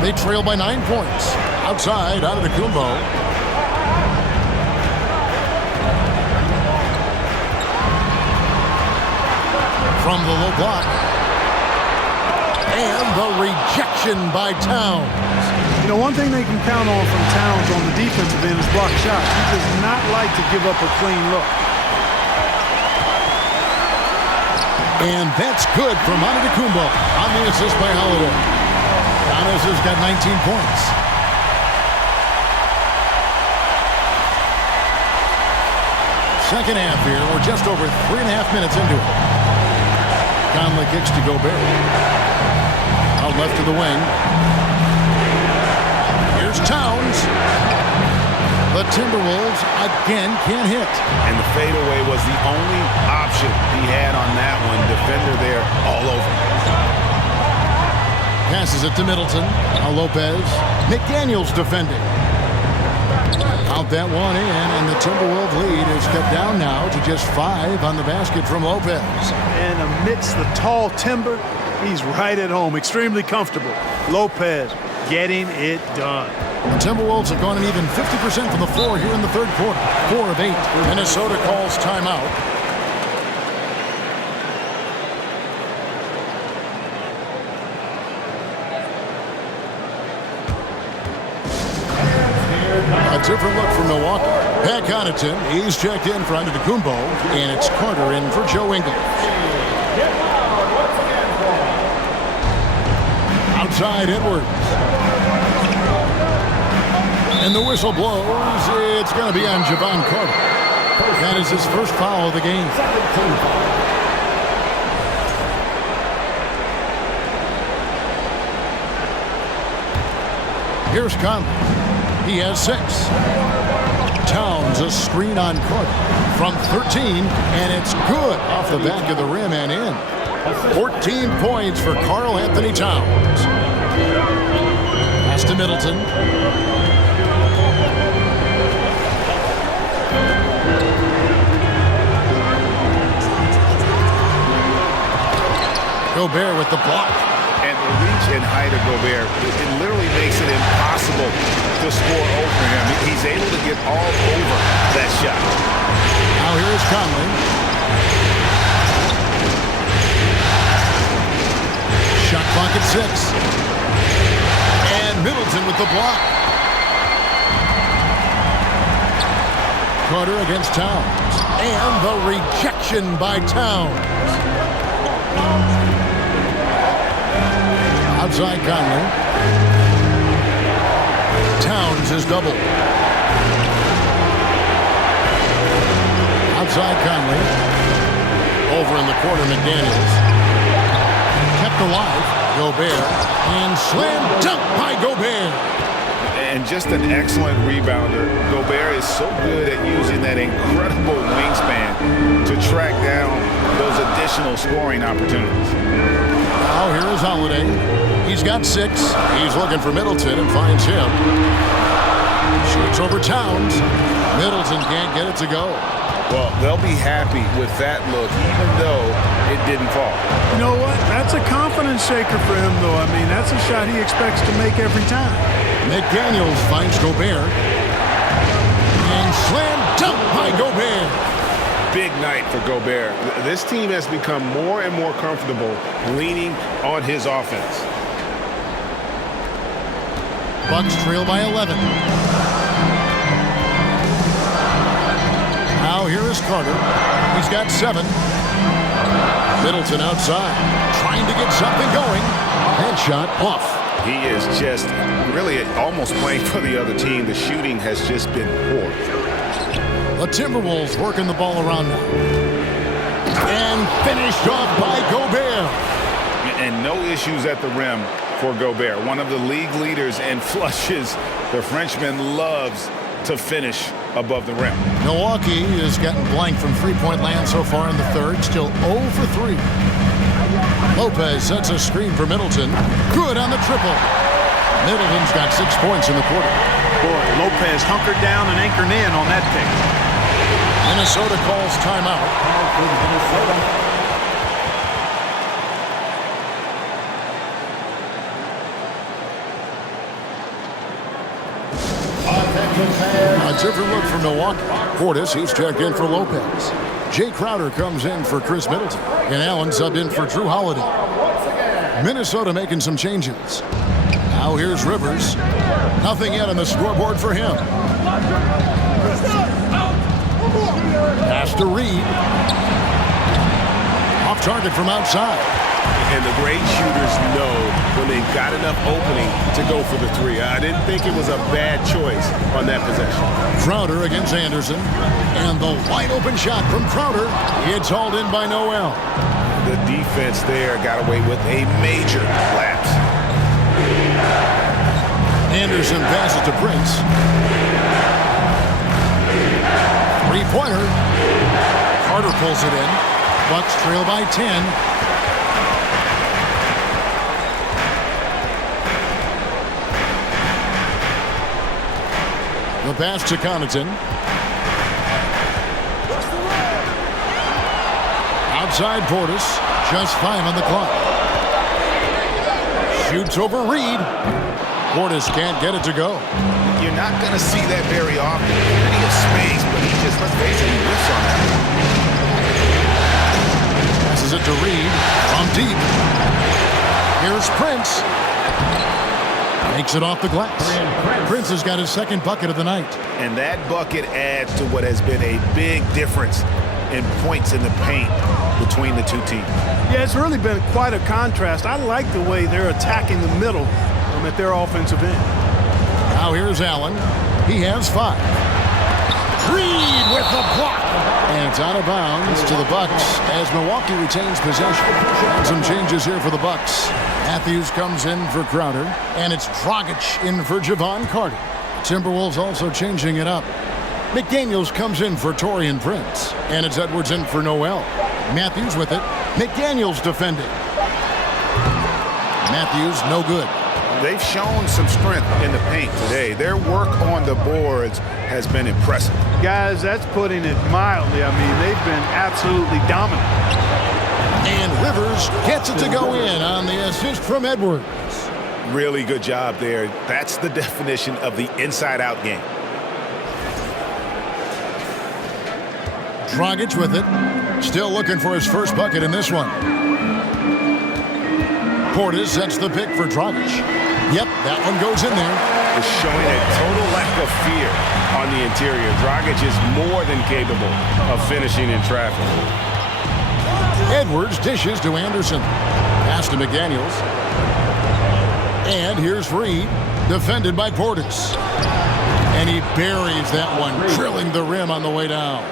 They trail by 9 points. Outside, out of the Antetokounmpo. From the low block. And the rejection by Towns. You know, one thing they can count on from Towns on the defensive end is block shots. He does not like to give up a clean look. And that's good from Antetokounmpo on the assist by Holiday. Giannis has got 19 points. Second half here. We're just over 3.5 minutes into it. Conley kicks to Gobert. Out left to the wing. Here's Towns. The Timberwolves again can't hit. And the fadeaway was the only option he had on that one. Defender there all over. Passes it to Middleton. Now Lopez. McDaniels defending. Out that one in, and the Timberwolves lead is cut down now to just 5 on the basket from Lopez. And amidst the tall timber, he's right at home, extremely comfortable. Lopez getting it done. The Timberwolves have gone an even 50% from the floor here in the third quarter. 4 of 8. Minnesota calls timeout. A different look for Milwaukee. Pat Connaughton, he's checked in for Antetokounmpo, and it's Carter in for Joe Ingles. Outside Edwards. And the whistle blows. It's going to be on Javon Carter. That is his first foul of the game. Here's Conley. He has 6. Towns a screen on Carter from 13, and it's good off the back of the rim and in. 14 points for Karl Anthony Towns. Pass to Middleton. Gobert with the block. And the reach and height of Gobert, it literally makes it impossible to score over him. He's able to get all over that shot. Now here's Conley. Shot clock at 6. And Middleton with the block. Carter against Towns. And the rejection by Towns. Outside Conley. Towns is doubled. Outside Conley. Over in the corner, McDaniels. Kept alive. Gobert. And slam dunk by Gobert. And just an excellent rebounder. Gobert is so good at using that incredible wingspan to track down those additional scoring opportunities. Now here is Holiday. He's got 6. He's looking for Middleton and finds him. Shoots over Towns. Middleton can't get it to go. Well, they'll be happy with that look, even though it didn't fall. You know what? That's a confidence shaker for him, though. I mean, that's a shot he expects to make every time. McDaniels finds Gobert. And slam dunk by Gobert. Big night for Gobert. This team has become more and more comfortable leaning on his offense. Bucks trail by 11. Now here is Carter. He's got 7. Middleton outside, trying to get something going. Headshot off. He is just really almost playing for the other team. The shooting has just been poor. The Timberwolves working the ball around now. And finished off by Gobert. And no issues at the rim for Gobert. One of the league leaders in flushes. The Frenchman loves to finish above the rim. Milwaukee has gotten blank from three-point land so far in the third. Still 0 for 3. Lopez sets a screen for Middleton. Good on the triple. Middleton's got 6 points in the quarter. Boy, Lopez hunkered down and anchored in on that pick. Minnesota calls timeout. A different look for Milwaukee. Portis, he's checked in for Lopez. Jay Crowder comes in for Chris Middleton. And Allen subbed in for Drew Holiday. Minnesota making some changes. Now here's Rivers. Nothing yet on the scoreboard for him. Pass to Reed. Off Off target from outside. And the great shooters know when they've got enough opening to go for the three. I didn't think it was a bad choice on that possession. Crowder against Anderson. And the wide open shot from Crowder. It's hauled in by Noel. The defense there got away with a major lapse. Anderson passes to Prince. Three-pointer. Carter pulls it in. Bucks trail by 10. The pass to Connaughton. Outside Portis. Just 5 on the clock. Shoots over Reed. Portis can't get it to go. You're not going to see that very often. Plenty of space, but he just, let's face it, he whiffs on that. Passes it to Reed from deep. Here's Prince. Makes it off the glass. Prince has got his second bucket of the night. And that bucket adds to what has been a big difference in points in the paint between the two teams. Yeah, it's really been quite a contrast. I like the way they're attacking the middle at their offensive end. Now here's Allen. He has 5. Reed with the block. And it's out of bounds to the Bucks as Milwaukee retains possession. And some changes here for the Bucks. Matthews comes in for Crowder, and it's Dragic in for Javon Carter. Timberwolves also changing it up. McDaniels comes in for Taurean Prince, and it's Edwards in for Noel. Matthews with it. McDaniels defending. Matthews no good. They've shown some strength in the paint today. Their work on the boards has been impressive. Guys, that's putting it mildly. I mean, they've been absolutely dominant. And Rivers gets it to go in on the assist from Edwards. Really good job there. That's the definition of the inside-out game. Dragic with it. Still looking for his first bucket in this one. Portis sets the pick for Dragic. Yep, that one goes in there. It's showing a total lack of fear on the interior. Dragic is more than capable of finishing in traffic. Edwards dishes to Anderson. Pass to McDaniels. And here's Reed, defended by Portis. And he buries that one, drilling the rim on the way down.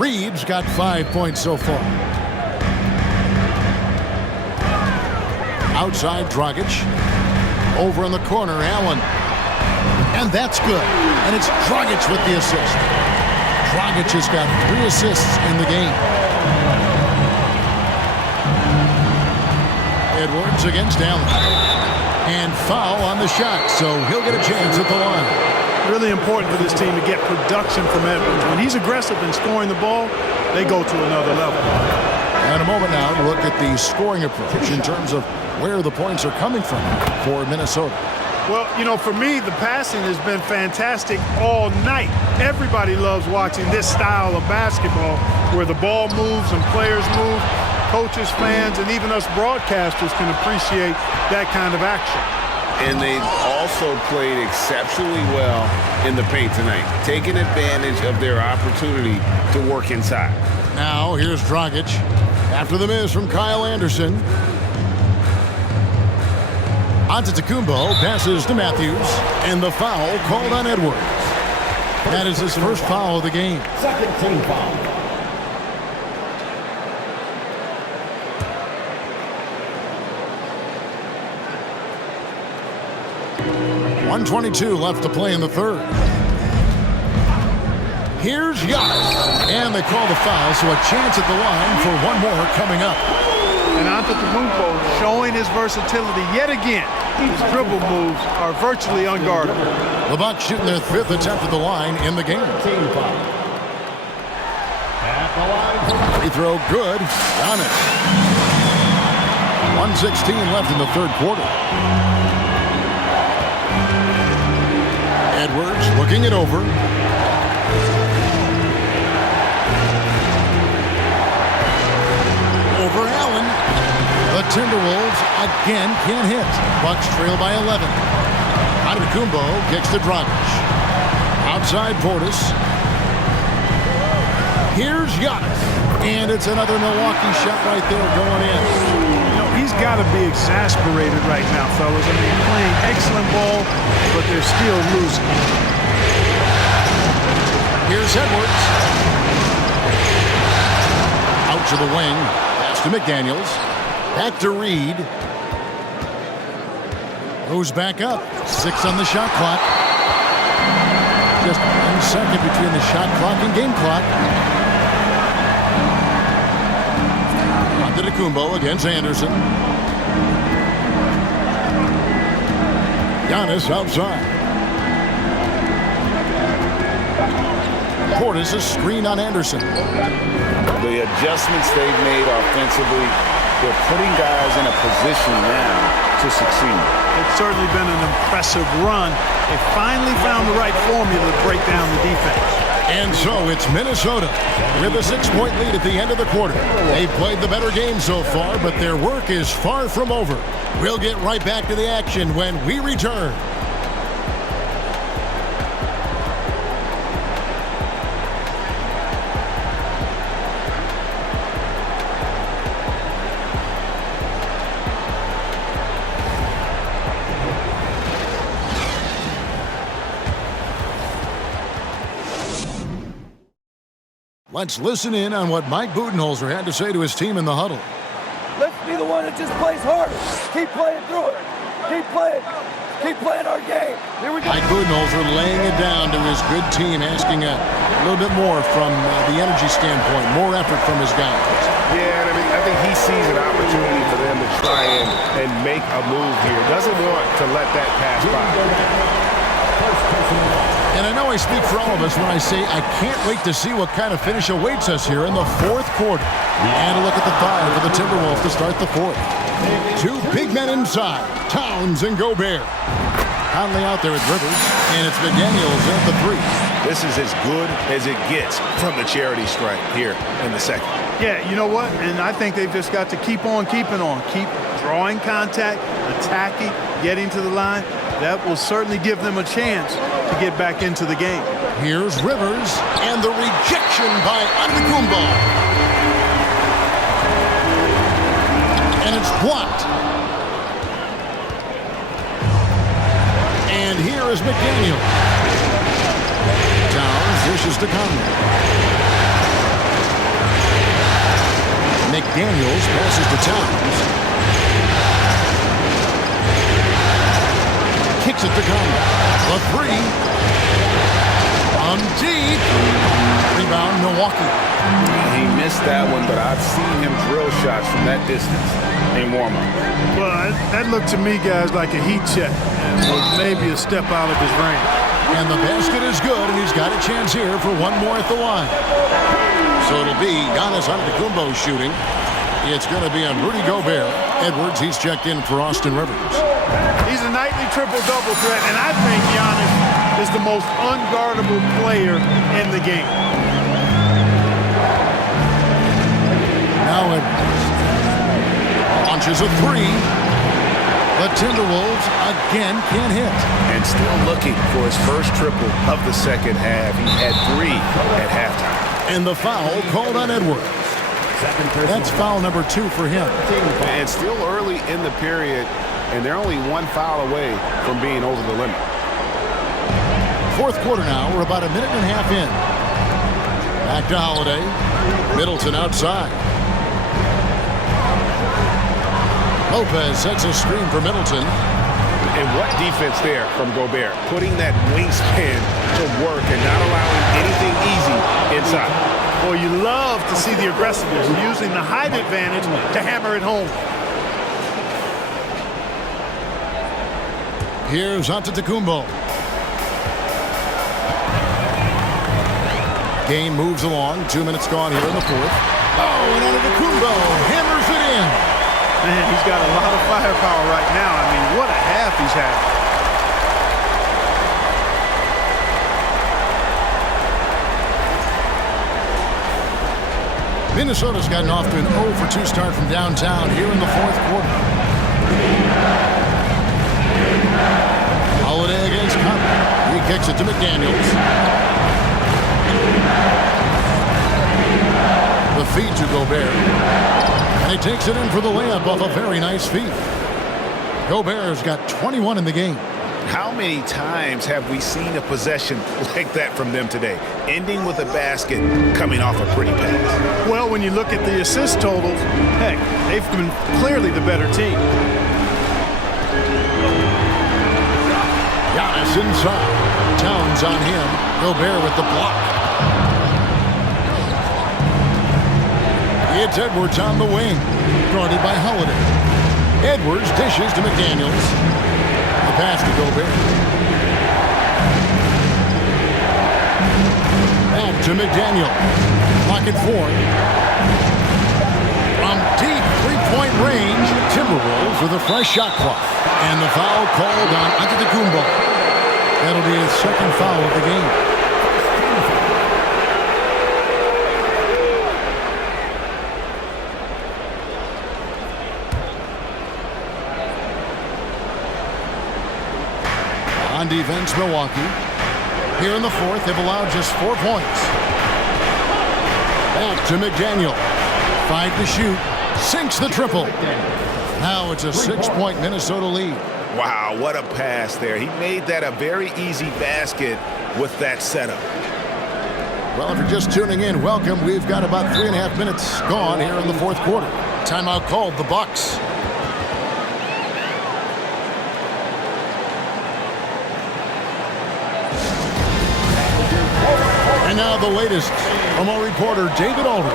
Reed's got 5 points so far. Outside Dragic. Over in the corner, Allen. And that's good. And it's Dragic with the assist. Dragic has got 3 assists in the game. Edwards against Allen. And foul on the shot, so he'll get a chance at the line. Really important for this team to get production from Edwards. When he's aggressive in scoring the ball, they go to another level. And a moment now to look at the scoring approach in terms of where the points are coming from for Minnesota. Well, you know, for me, the passing has been fantastic all night. Everybody loves watching this style of basketball where the ball moves and players move. Coaches, fans, and even us broadcasters can appreciate that kind of action. And they've also played exceptionally well in the paint tonight, taking advantage of their opportunity to work inside. Now, here's Dragic. After the miss from Kyle Anderson. Antetokounmpo passes to Matthews, and the foul called on Edwards. That is his first foul of the game. Second team foul. .122 left to play in the third. Here's Giannis, and they call the foul, so a chance at the line for one more coming up. And Antetokounmpo showing his versatility yet again. His dribble moves are virtually unguardable. The Bucks shooting their 5th attempt at the line in the game. Free throw good. Giannis. 1:16 left in the third quarter. Edwards looking it over. Over Allen. The Timberwolves again can't hit. Bucks trail by 11. Antetokounmpo kicks to Dragic. Outside Portis. Here's Giannis. And it's another Milwaukee shot right there going in. You know, he's got to be exasperated right now, fellas. I mean, playing excellent ball, but they're still losing. Here's Edwards. Out to the wing. Pass to McDaniels. Back to Reed. Goes back up. 6 on the shot clock. Just 1 second between the shot clock and game clock. Antetokounmpo against Anderson. Giannis outside. Portis a screen on Anderson. The adjustments they've made offensively, they're putting guys in a position now to succeed. It's certainly been an impressive run. They finally found the right formula to break down the defense. And so it's Minnesota with a 6-point lead at the end of the quarter. They've played the better game so far, but their work is far from over. We'll get right back to the action when we return. Let's listen in on what Mike Budenholzer had to say to his team in the huddle. Let's be the one that just plays harder. Keep playing through it. Keep playing our game. Here we go. Mike Budenholzer laying it down to his good team, asking a little bit more from the energy standpoint, more effort from his guys. Yeah, and I think he sees an opportunity for them to try and make a move here. Doesn't want to let that pass by. And I know I speak for all of us when I say I can't wait to see what kind of finish awaits us here in the 4th quarter. And a look at the 5 for the Timberwolves to start the 4th. 2 big men inside, Towns and Gobert. Conley out there at Rivers, and it's McDaniels at the 3. This is as good as it gets from the charity stripe here in the second. Yeah, you know what? And I think they've just got to keep on keeping on. Keep drawing contact, attacking, getting to the line. That will certainly give them a chance to get back into the game. Here's Rivers, and the rejection by Antetokounmpo. And it's blocked. And here is McDaniel. Towns dishes to Conley. McDaniels passes to Towns. Kicks it to Conley. The 3. On deep. Rebound, Milwaukee. He missed that one, but I've seen him drill shots from that distance in warm-up. Well, that looked to me, guys, like a heat check. With maybe a step out of his range. And the basket is good, and he's got a chance here for one more at the line. So it'll be Giannis Antetokounmpo shooting. It's going to be on Rudy Gobert. Edwards, he's checked in for Austin Rivers. He's a nightly triple-double threat, and I think Giannis is the most unguardable player in the game. Now Edwards launches a 3. The Timberwolves again can't hit. And still looking for his first triple of the second half. He had 3 at halftime. And the foul called on Edwards. That's foul number 2 for him. And still early in the period, and they're only 1 foul away from being over the limit. 4th quarter now. We're about a minute and a half in. Back to Holiday. Middleton outside. Lopez sets a screen for Middleton. And what defense there from Gobert, putting that wingspan to work and not allowing anything easy inside. Well, you love to see the aggressiveness, using the height advantage to hammer it home. Here's Antetokounmpo. Game moves along. 2 minutes gone here in the 4th. Oh, and Antetokounmpo hammers it in. Man, he's got a lot of firepower right now. I mean, what a half he's had. Minnesota's gotten off to an 0 for 2 start from downtown here in the 4th quarter. Holiday against Conley. He kicks it to McDaniels. The feed to Gobert. And he takes it in for the layup off a very nice feed. Gobert's got 21 in the game. How many times have we seen a possession like that from them today, ending with a basket coming off a pretty pass? Well, when you look at the assist totals, heck, they've been clearly the better team. Giannis inside. Towns on him. Gobert with the block. It's Edwards on the wing. Guarded by Holiday. Edwards dishes to McDaniels. The pass to Gobert. Back to McDaniel. Pocket 4. From deep three-point range, Timberwolves with a fresh shot clock. And the foul called on Antetokounmpo. That'll be his second foul of the game. On defense, Milwaukee. Here in the fourth, they've allowed just 4 points. Back to McDaniel. 5 to shoot. Sinks the triple. Now it's a 6-point Minnesota lead. Wow, what a pass there. He made that a very easy basket with that setup. Well, if you're just tuning in, welcome. We've got about 3.5 minutes gone here in the fourth quarter. Timeout called, the Bucks. And now the latest from our reporter, David Aldridge.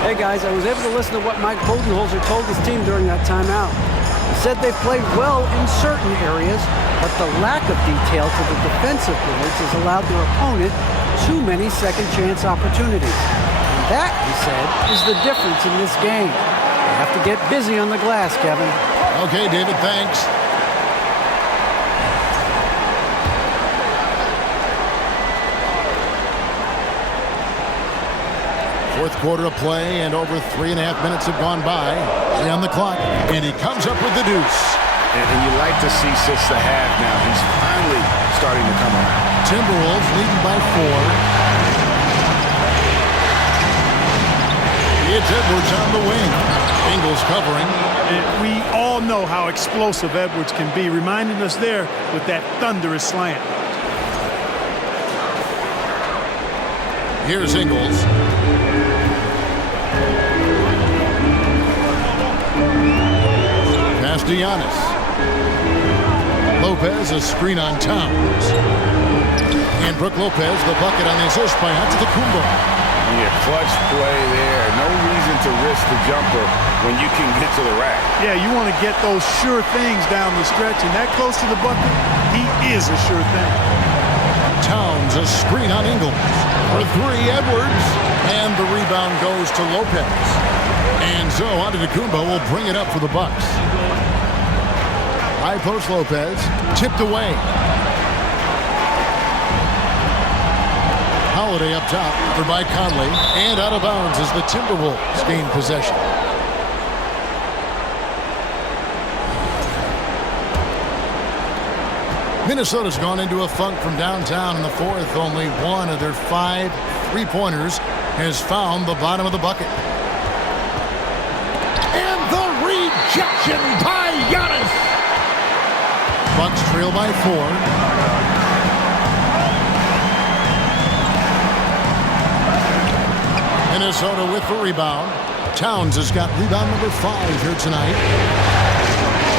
Hey guys, I was able to listen to what Mike Budenholzer told his team during that timeout. He said they've played well in certain areas, but the lack of detail to the defensive boards has allowed their opponent too many second chance opportunities. And that, he said, is the difference in this game. You have to get busy on the glass, Kevin. Okay, David, thanks. Fourth quarter of play, and over 3.5 minutes have gone by. 3 on the clock, and he comes up with the deuce. And you like to see since the half now. He's finally starting to come around. Timberwolves leading by 4. It's Edwards on the wing. Ingles covering. And we all know how explosive Edwards can be, reminding us there with that thunderous slant. Here's Ingles. Pass to Giannis. Lopez, a screen on Towns. And Brook Lopez, the bucket on the assist by Antetokounmpo. Yeah, clutch play there. No reason to risk the jumper when you can get to the rack. Yeah, you want to get those sure things down the stretch, and that close to the bucket, he is a sure thing. Towns, a screen on Ingles. For 3, Edwards. And the rebound goes to Lopez. And so Antetokounmpo will bring it up for the Bucks. High post Lopez, tipped away. Holiday up top, covered by Conley, and out of bounds as the Timberwolves gain possession. Minnesota's gone into a funk from downtown in the fourth. Only one of their 5 3-pointers has found the bottom of the bucket. And the rejection by Giannis. Bucks trail by 4. Minnesota with the rebound. Towns has got rebound number 5 here tonight.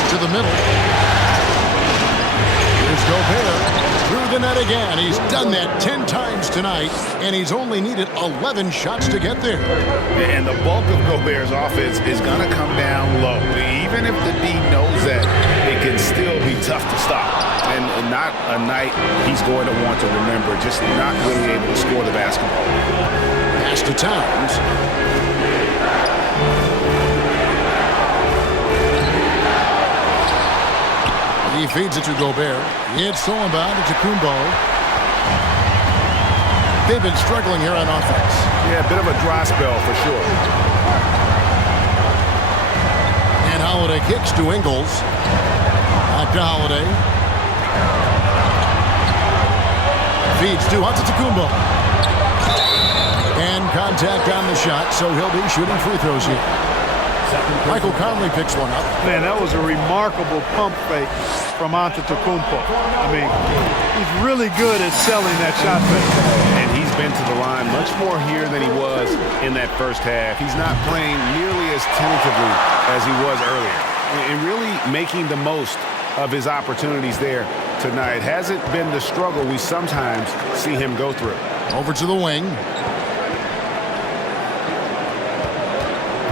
To the middle. Here's Gobert through the net again. He's done that 10 times tonight, and he's only needed 11 shots to get there. And the bulk of Gobert's offense is going to come down low. Even if the D knows that, it can still be tough to stop. And not a night he's going to want to remember, just not really able to score the basketball. Pass to Towns. He feeds it to Gobert. It's stolen by Antetokounmpo. They've been struggling here on offense. Yeah, a bit of a dry spell for sure. And Holiday kicks to Ingles. Back to Holiday. Feeds to Antetokounmpo. And contact on the shot, so he'll be shooting free throws here. Michael Conley picks one up. Man, that was a remarkable pump fake from Antetokounmpo. I mean, he's really good at selling that shot fake. And he's been to the line much more here than he was in that first half. He's not playing nearly as tentatively as he was earlier. And really making the most of his opportunities there tonight. Hasn't been the struggle we sometimes see him go through. Over to the wing.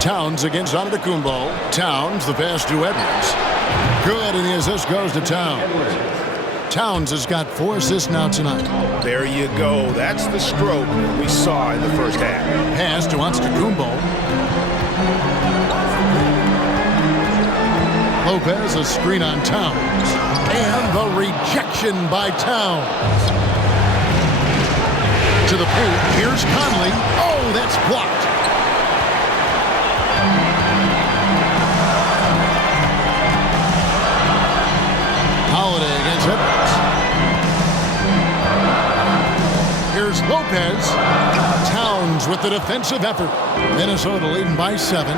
Towns against Antetokounmpo. Towns, the pass to Edwards. Good, and the assist goes to Towns. Towns has got 4 assists now tonight. There you go. That's the stroke we saw in the first half. Pass to Antetokounmpo. Lopez, a screen on Towns. And the rejection by Towns. To the paint, here's Conley. Oh, that's blocked. Holiday against Edwards. Here's Lopez. Towns with the defensive effort. Minnesota leading by 7.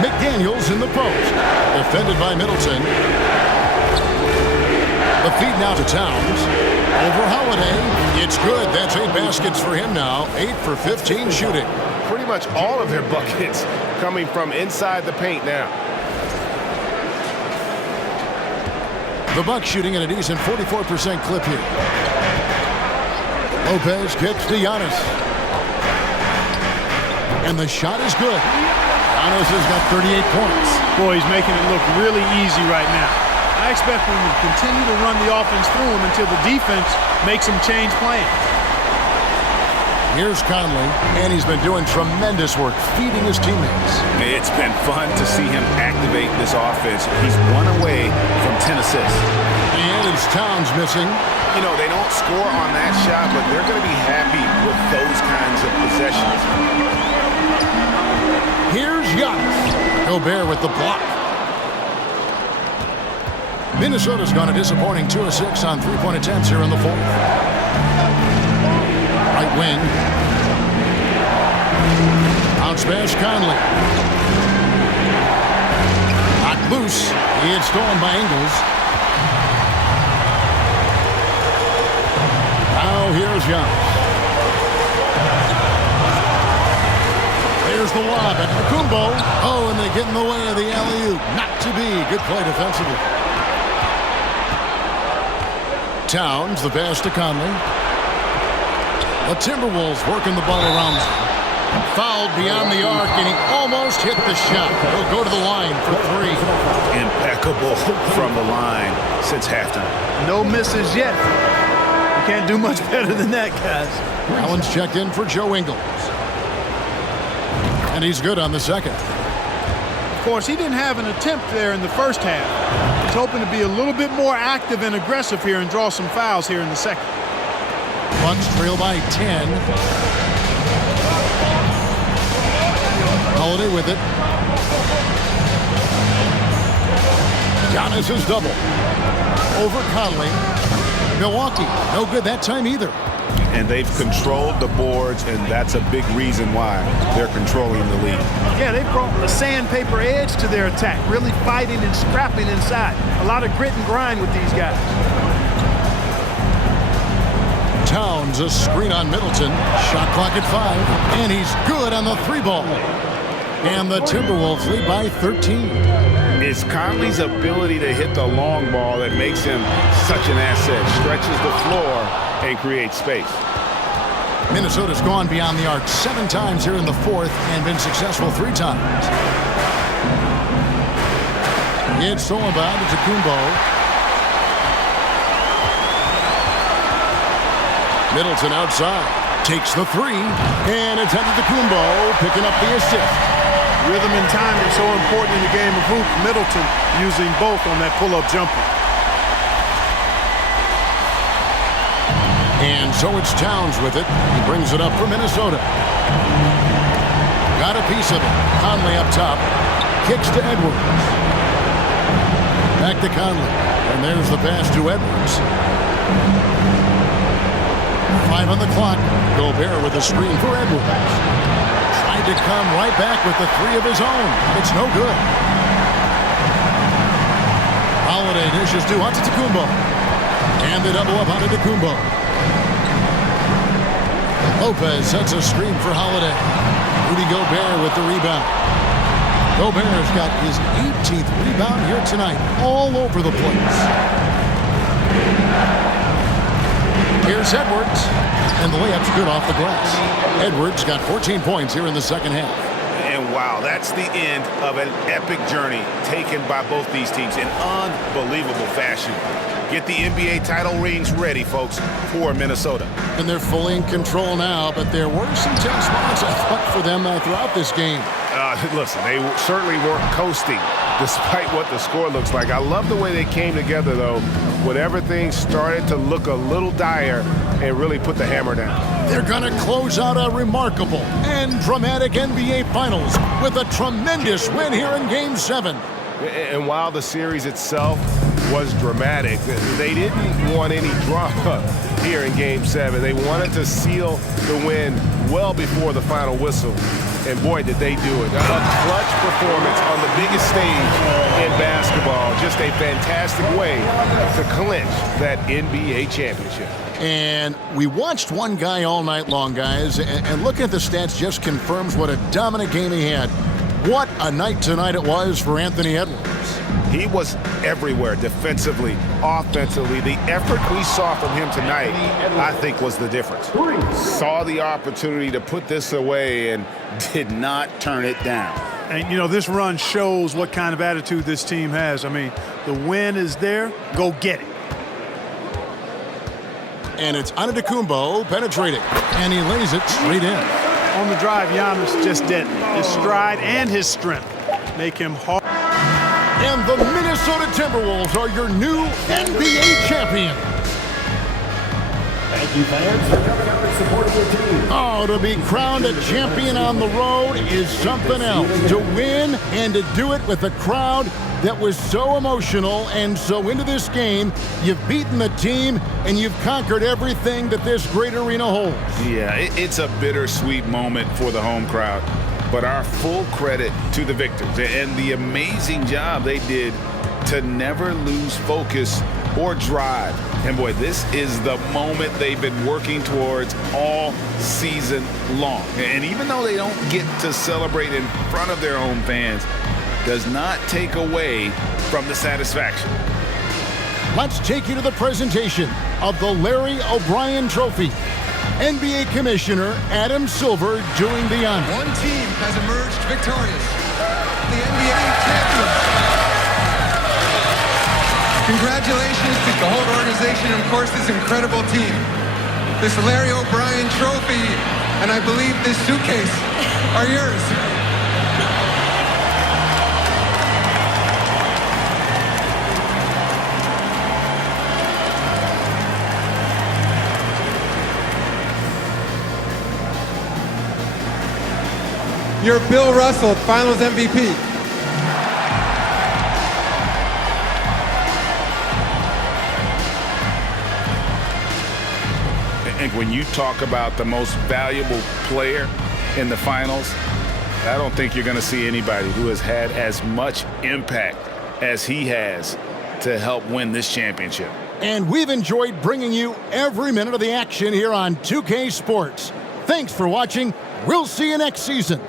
McDaniels in the post. Defended by Middleton. The feed now to Towns. Over Holiday. It's good. That's 8 baskets for him now. 8 for 15 shooting. Pretty much all of their buckets coming from inside the paint now. The Bucks shooting at a decent 44% clip here. Lopez kicks to Giannis. And the shot is good. Giannis has got 38 points. Boy, he's making it look really easy right now. I expect him to continue to run the offense through him until the defense makes him change plans. Here's Conley, and he's been doing tremendous work feeding his teammates. It's been fun to see him activate this offense. He's 1 away from 10 assists. And it's Towns missing. You know, they don't score on that shot, but they're going to be happy with those kinds of possessions. Here's Giannis. Gobert with the block. Minnesota's gone a disappointing 2 of 6 on 3-point attempts here in the 4th. Right wing. Bounce pass Conley. Knocked loose. He had stolen by Ingles. Now here's Giannis. There's the lob at Antetokounmpo. Oh, and they get in the way of the alley-oop. Not to be. Good play defensively. Towns, the pass to Conley. The Timberwolves working the ball around them. Fouled beyond the arc, and he almost hit the shot. He'll go to the line for 3. Impeccable from the line since halftime. No misses yet. You can't do much better than that, guys. Allen's checked in for Joe Ingles. And he's good on the second. Of course, he didn't have an attempt there in the first half. He's hoping to be a little bit more active and aggressive here and draw some fouls here in the second. Bucks trail by 10. Holiday with it. Giannis is double. Over Conley. Milwaukee, no good that time either. And they've controlled the boards, and that's a big reason why they're controlling the lead. Yeah, they brought the sandpaper edge to their attack, really fighting and scrapping inside. A lot of grit and grind with these guys. Towns, a screen on Middleton. Shot clock at 5, and he's good on the 3-ball. And the Timberwolves lead by 13. It's Conley's ability to hit the long ball that makes him such an asset. Stretches the floor and creates space. Minnesota's gone beyond the arc 7 times here in the 4th and been successful 3 times. It's thrown by Antetokounmpo. Middleton outside. Takes the 3. And it's Antetokounmpo picking up the assist. Rhythm and timing so important in the game of hoop. Middleton using both on that pull-up jumper. And so it's Towns with it. He brings it up for Minnesota. Got a piece of it. Conley up top. Kicks to Edwards. Back to Conley. And there's the pass to Edwards. 5 on the clock. Gobert with a screen for Edwards. Tried to come right back with the 3 of his own. It's no good. Holiday dishes to Antetokounmpo. And they double up Antetokounmpo. Lopez sets a screen for Holiday. Rudy Gobert with the rebound. Gobert's got his 18th rebound here tonight, all over the place. Here's Edwards, and the layup's good off the glass. Edwards got 14 points here in the second half. And wow, that's the end of an epic journey taken by both these teams in unbelievable fashion. Get the NBA title rings ready, folks, for Minnesota. And they're fully in control now, but there were some tense spots, I thought, for them throughout this game. Listen, they certainly weren't coasting despite what the score looks like. I love the way they came together, though, when everything started to look a little dire and really put the hammer down. They're going to close out a remarkable and dramatic NBA Finals with a tremendous win here in Game 7. And while the series itself was dramatic, they didn't want any drama here in Game 7. They wanted to seal the win well before the final whistle. And boy, did they do it. A clutch performance on the biggest stage in basketball. Just a fantastic way to clinch that NBA championship. And we watched one guy all night long, guys, and looking at the stats just confirms what a dominant game he had. What a night tonight it was for Anthony Edwards. He was everywhere, defensively, offensively. The effort we saw from him tonight, I think, was the difference. Saw the opportunity to put this away and did not turn it down. And, you know, this run shows what kind of attitude this team has. I mean, the win is there. Go get it. And it's Antetokounmpo penetrating, and he lays it straight in. On the drive, Giannis just did. His stride and his strength make him hard. And the Minnesota Timberwolves are your new NBA champions. Thank you, fans, for coming out and supporting your team. Oh, to be crowned a champion on the road is something else. To win and to do it with a crowd that was so emotional and so into this game, you've beaten the team and you've conquered everything that this great arena holds. Yeah, it's a bittersweet moment for the home crowd, but our full credit to the victors and the amazing job they did to never lose focus or drive. And boy, this is the moment they've been working towards all season long. And even though they don't get to celebrate in front of their home fans, does not take away from the satisfaction. Let's take you to the presentation of the Larry O'Brien Trophy. NBA Commissioner Adam Silver doing the honor. One team has emerged victorious, the NBA champions. Congratulations to the whole organization and, of course, this incredible team. This Larry O'Brien Trophy, and I believe this suitcase are yours. You're Bill Russell, Finals MVP. And when you talk about the most valuable player in the finals, I don't think you're going to see anybody who has had as much impact as he has to help win this championship. And we've enjoyed bringing you every minute of the action here on 2K Sports. Thanks for watching. We'll see you next season.